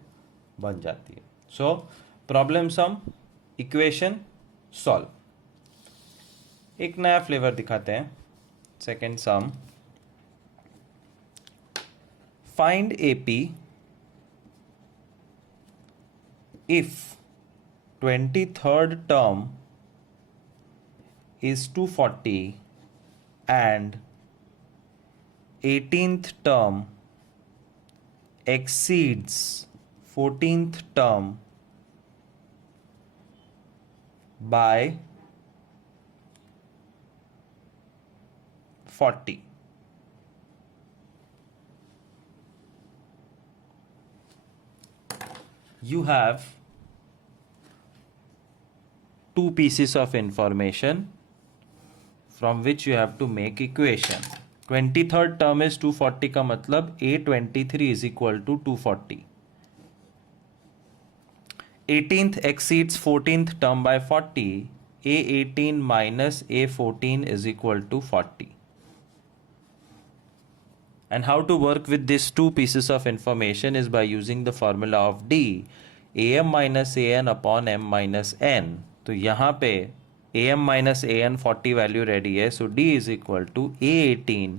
बन जाती है. So problem sum, equation, solve. एक नया फ्लेवर दिखाते हैं. Second sum. Find AP if 23rd term is 240 and 18th term exceeds 14th term by 40. You have two pieces of information from which you have to make equation. 23rd term is 240 का मतलब A23 is equal to 240. 18th exceeds 14th term by 40. A18 minus A14 is equal to 40. And how to work with these two pieces of information is by using the formula of D, AM minus AN upon M minus N. तो यहाँ पे AM minus AN 40 value ready है. So D is equal to A18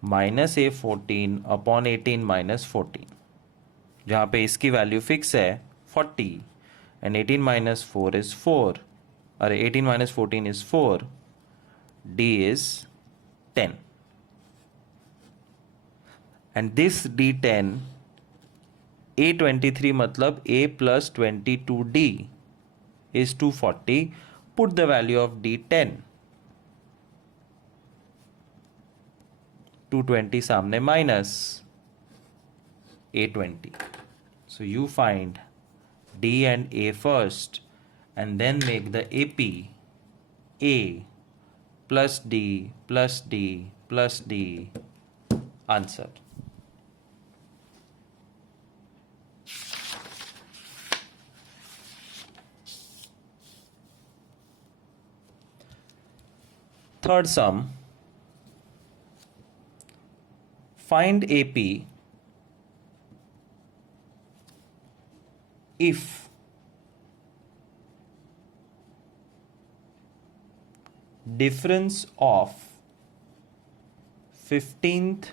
minus A14 upon 18 minus 14. जहाँ पे इसकी value fix है 40 and 18 minus 4 is 4. अरे 18 minus 14 is 4. D is 10. And this D10, A23 मतलब A plus 22D is 240. Put the value of D10. 220 सामने minus A20. So you find D and A first and then make the AP A plus D plus D plus D. Answer. Third sum. Find AP if difference of 15th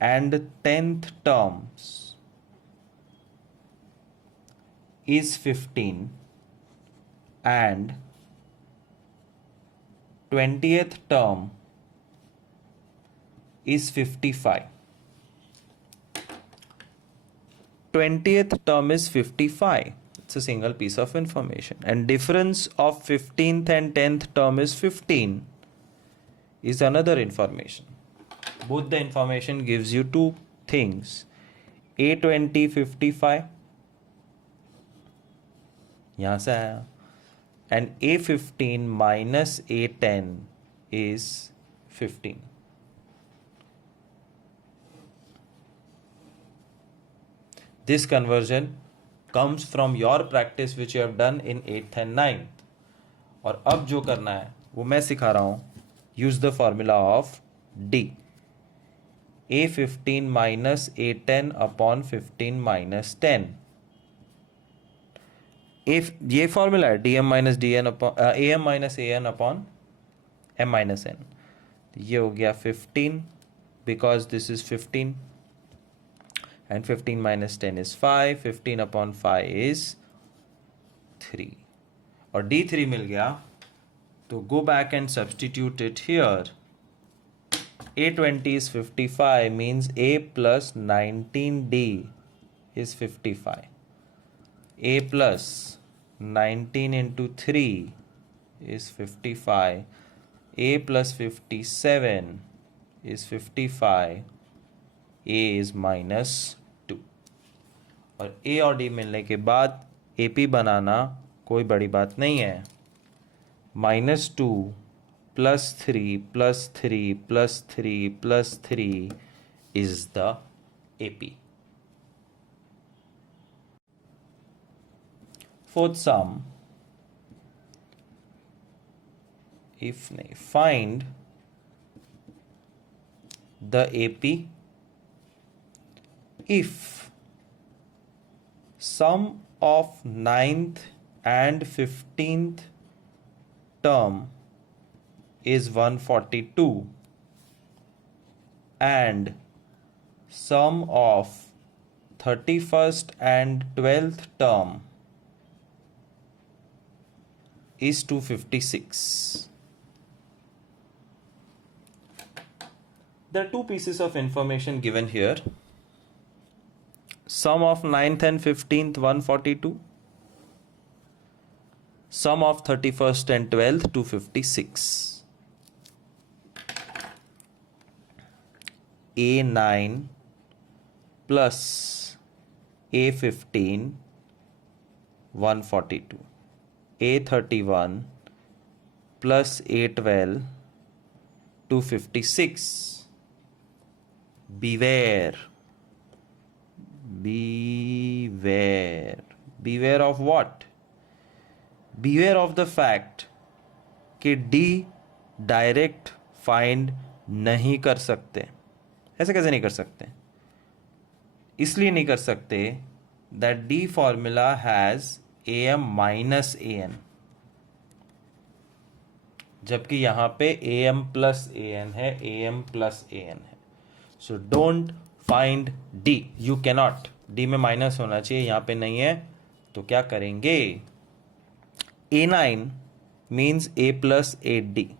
and 10th terms is 15 and 20th term is 55. 20th term is 55. It's a single piece of information. And difference of 15th and 10th term is 15 is another information. Both the information gives you two things. A20 55 यहाँ से आया, and A15 minus A10 is 15. This conversion comes from your practice which you have done in 8th and 9th. और अब जो करना है वो मैं सिखा रहा हूँ. Use the formula of D. A15 minus A10 upon 15 minus 10. If ये फॉर्मूला है DM minus D N upon AM minus AN upon M minus N. ये हो गया 15 because this is 15 and 15 minus 10 is 5. 15 upon 5 is 3 और D3 मिल गया. तो go back and substitute it here. A20 is 55 means A plus 19D is 55. A plus 19 into 3 is 55. A plus 57 is 55. A is minus 2. और A और D मिलने के बाद AP बनाना कोई बड़ी बात नहीं है. -2 plus 3 plus 3 plus 3 plus 3 is the AP. Fourth sum. Find the AP if sum of 9th and 15th term is 142 and sum of 31st and 12th term is 256. There are two pieces of information given here. Sum of 9th and 15th 142. Sum of 31st and 12th 256. A9 plus A15 142. A31 plus A12 256. Beware. Beware of what? Beware of the fact कि D direct find नहीं कर सकते. ऐसे कैसे नहीं कर सकते? इसलिए नहीं कर सकते that D formula has AM minus AN, जबकि यहाँ पे AM plus AN है, AM plus AN है. So don't find D. You cannot. D में माइनस होना चाहिए, यहाँ पे नहीं है. तो क्या करेंगे? A9 means A plus 8D.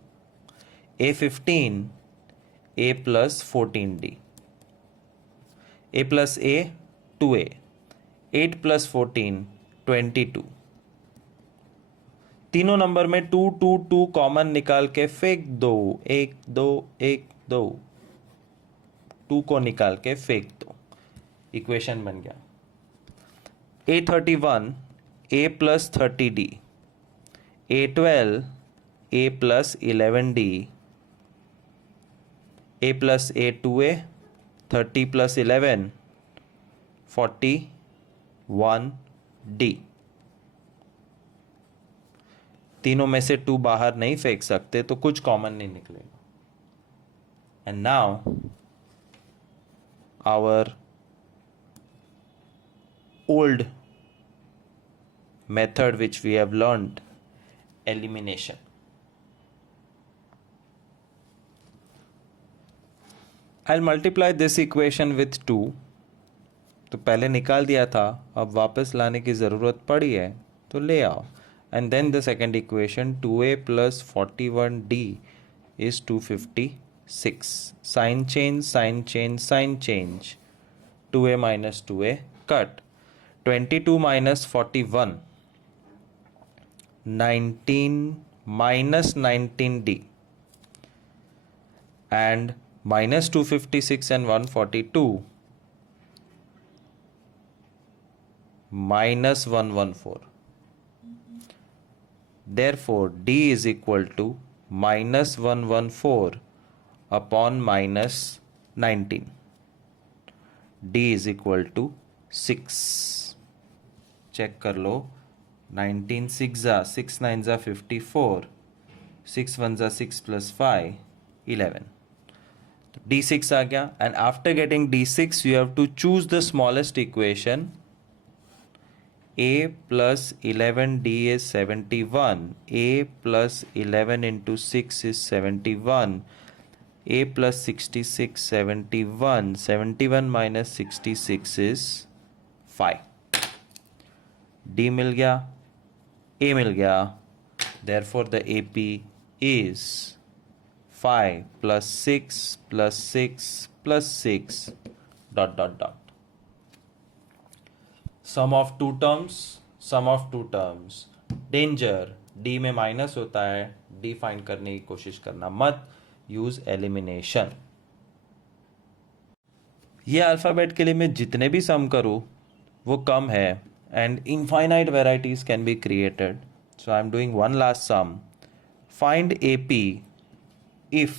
A15 A plus 14D. A plus A 2A. 8 plus 14 22. तीनों नंबर में 2 2 2 कॉमन निकाल के फेंक दो. 1 2 1 2. 2 को निकाल के फेंक दो. इक्वेशन बन गया. A31 A plus 30D. A12 A plus 11D. A plus A2A 30 plus 11 41D. तीनों में से 2 बाहर नहीं फेंक सकते तो कुछ कॉमन नहीं निकलेगा. And now our old method which we have learned, elimination. I'll multiply this equation with 2. तो पहले निकाल दिया था, अब वापस लाने की ज़रूरत पड़ी है तो ले आओ. and then the second equation 2a plus 41d is 256. Sign change, sign change, sign change. 2a minus 2a cut. 22 minus 41, 19 minus 19d, and minus 256 and 142 minus 114. Therefore, d is equal to minus 114 upon minus 19. d is equal to 6. Check कर लो. 19 6 जा 6 9 जा 54, 6 1 जा 6 plus 5 11. d6 आ गया, and after getting d6 you have to choose the smallest equation. a plus 11d is 71. a plus 11 into 6 is 71. a plus 66 71. 71 minus 66 is 5. d मिल गया, a मिल गया. Therefore the AP is 5 plus 6 plus 6 plus 6 dot dot dot. Sum of two terms, sum of two terms. Danger, d में minus होता है, d find करने की कोशिश करना मत. Use elimination. ये अल्फ़ाबेट के लिए मैं जितने भी सम करूँ वो कम है, and infinite varieties can be created. So I am doing one last sum. Find AP if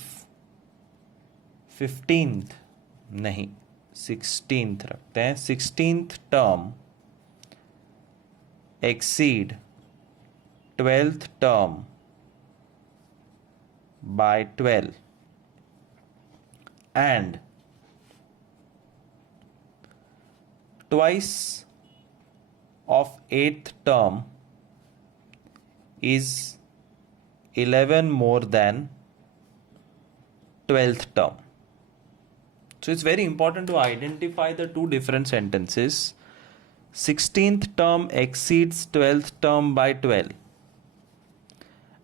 15th नहीं 16th रखते हैं, 16th term exceed 12th term by 12 and twice of 8th term is 11 more than 12th term. So it's very important to identify the two different sentences. 16th term exceeds 12th term by 12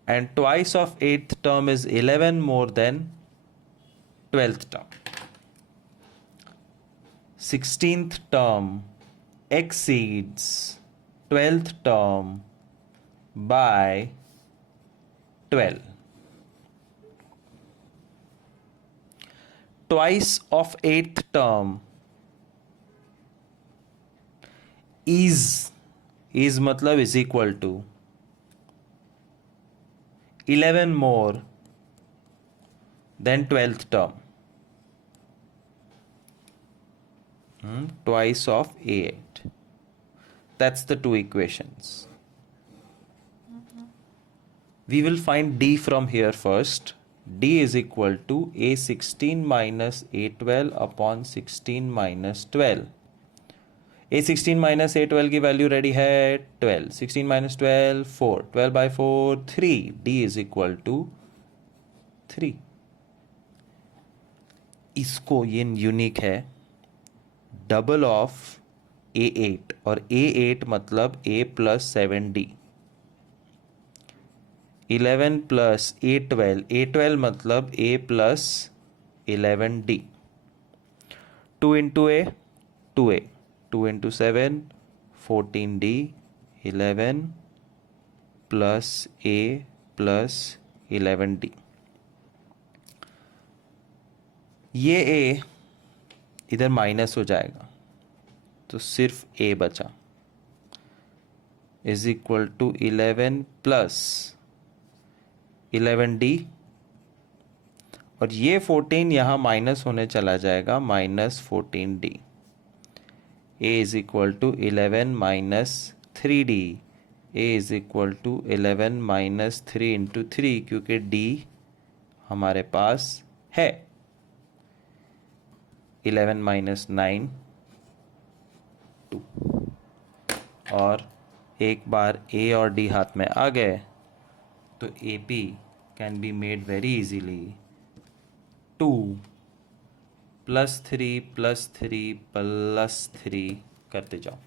and twice of 8th term is 11 more than 12th term. 16th term exceeds 12th term by 12. Twice of 8th term is मतलब is equal to 11 more than 12th term. Twice of 8. That's the two equations. We will find d from here first. d is equal to a16 minus a12 upon 16 minus 12. a16 minus a12 की value ready है 12. 16 minus 12 4. 12 by 4 3. d is equal to 3. इसको ये unique है, double of a8 और a8 मतलब a plus 7d. 11 plus a12, a12 मतलब a plus 11d. 2 into a 2a, 2 into 7 14d, 11 plus a plus 11d. ये a इधर minus हो जाएगा तो सिर्फ a बचा, is equal to 11 plus 11d और ये 14 यहाँ माइनस होने चला जाएगा, minus 14d. a is equal to 11 minus 3d. a is equal to 11 minus 3 into 3 क्योंकि d हमारे पास है. 11 माइनस 9 2. और एक बार a और d हाथ में आ गए तो AP can be made very easily. 2 + 3 + 3 + 3 करते जाओ.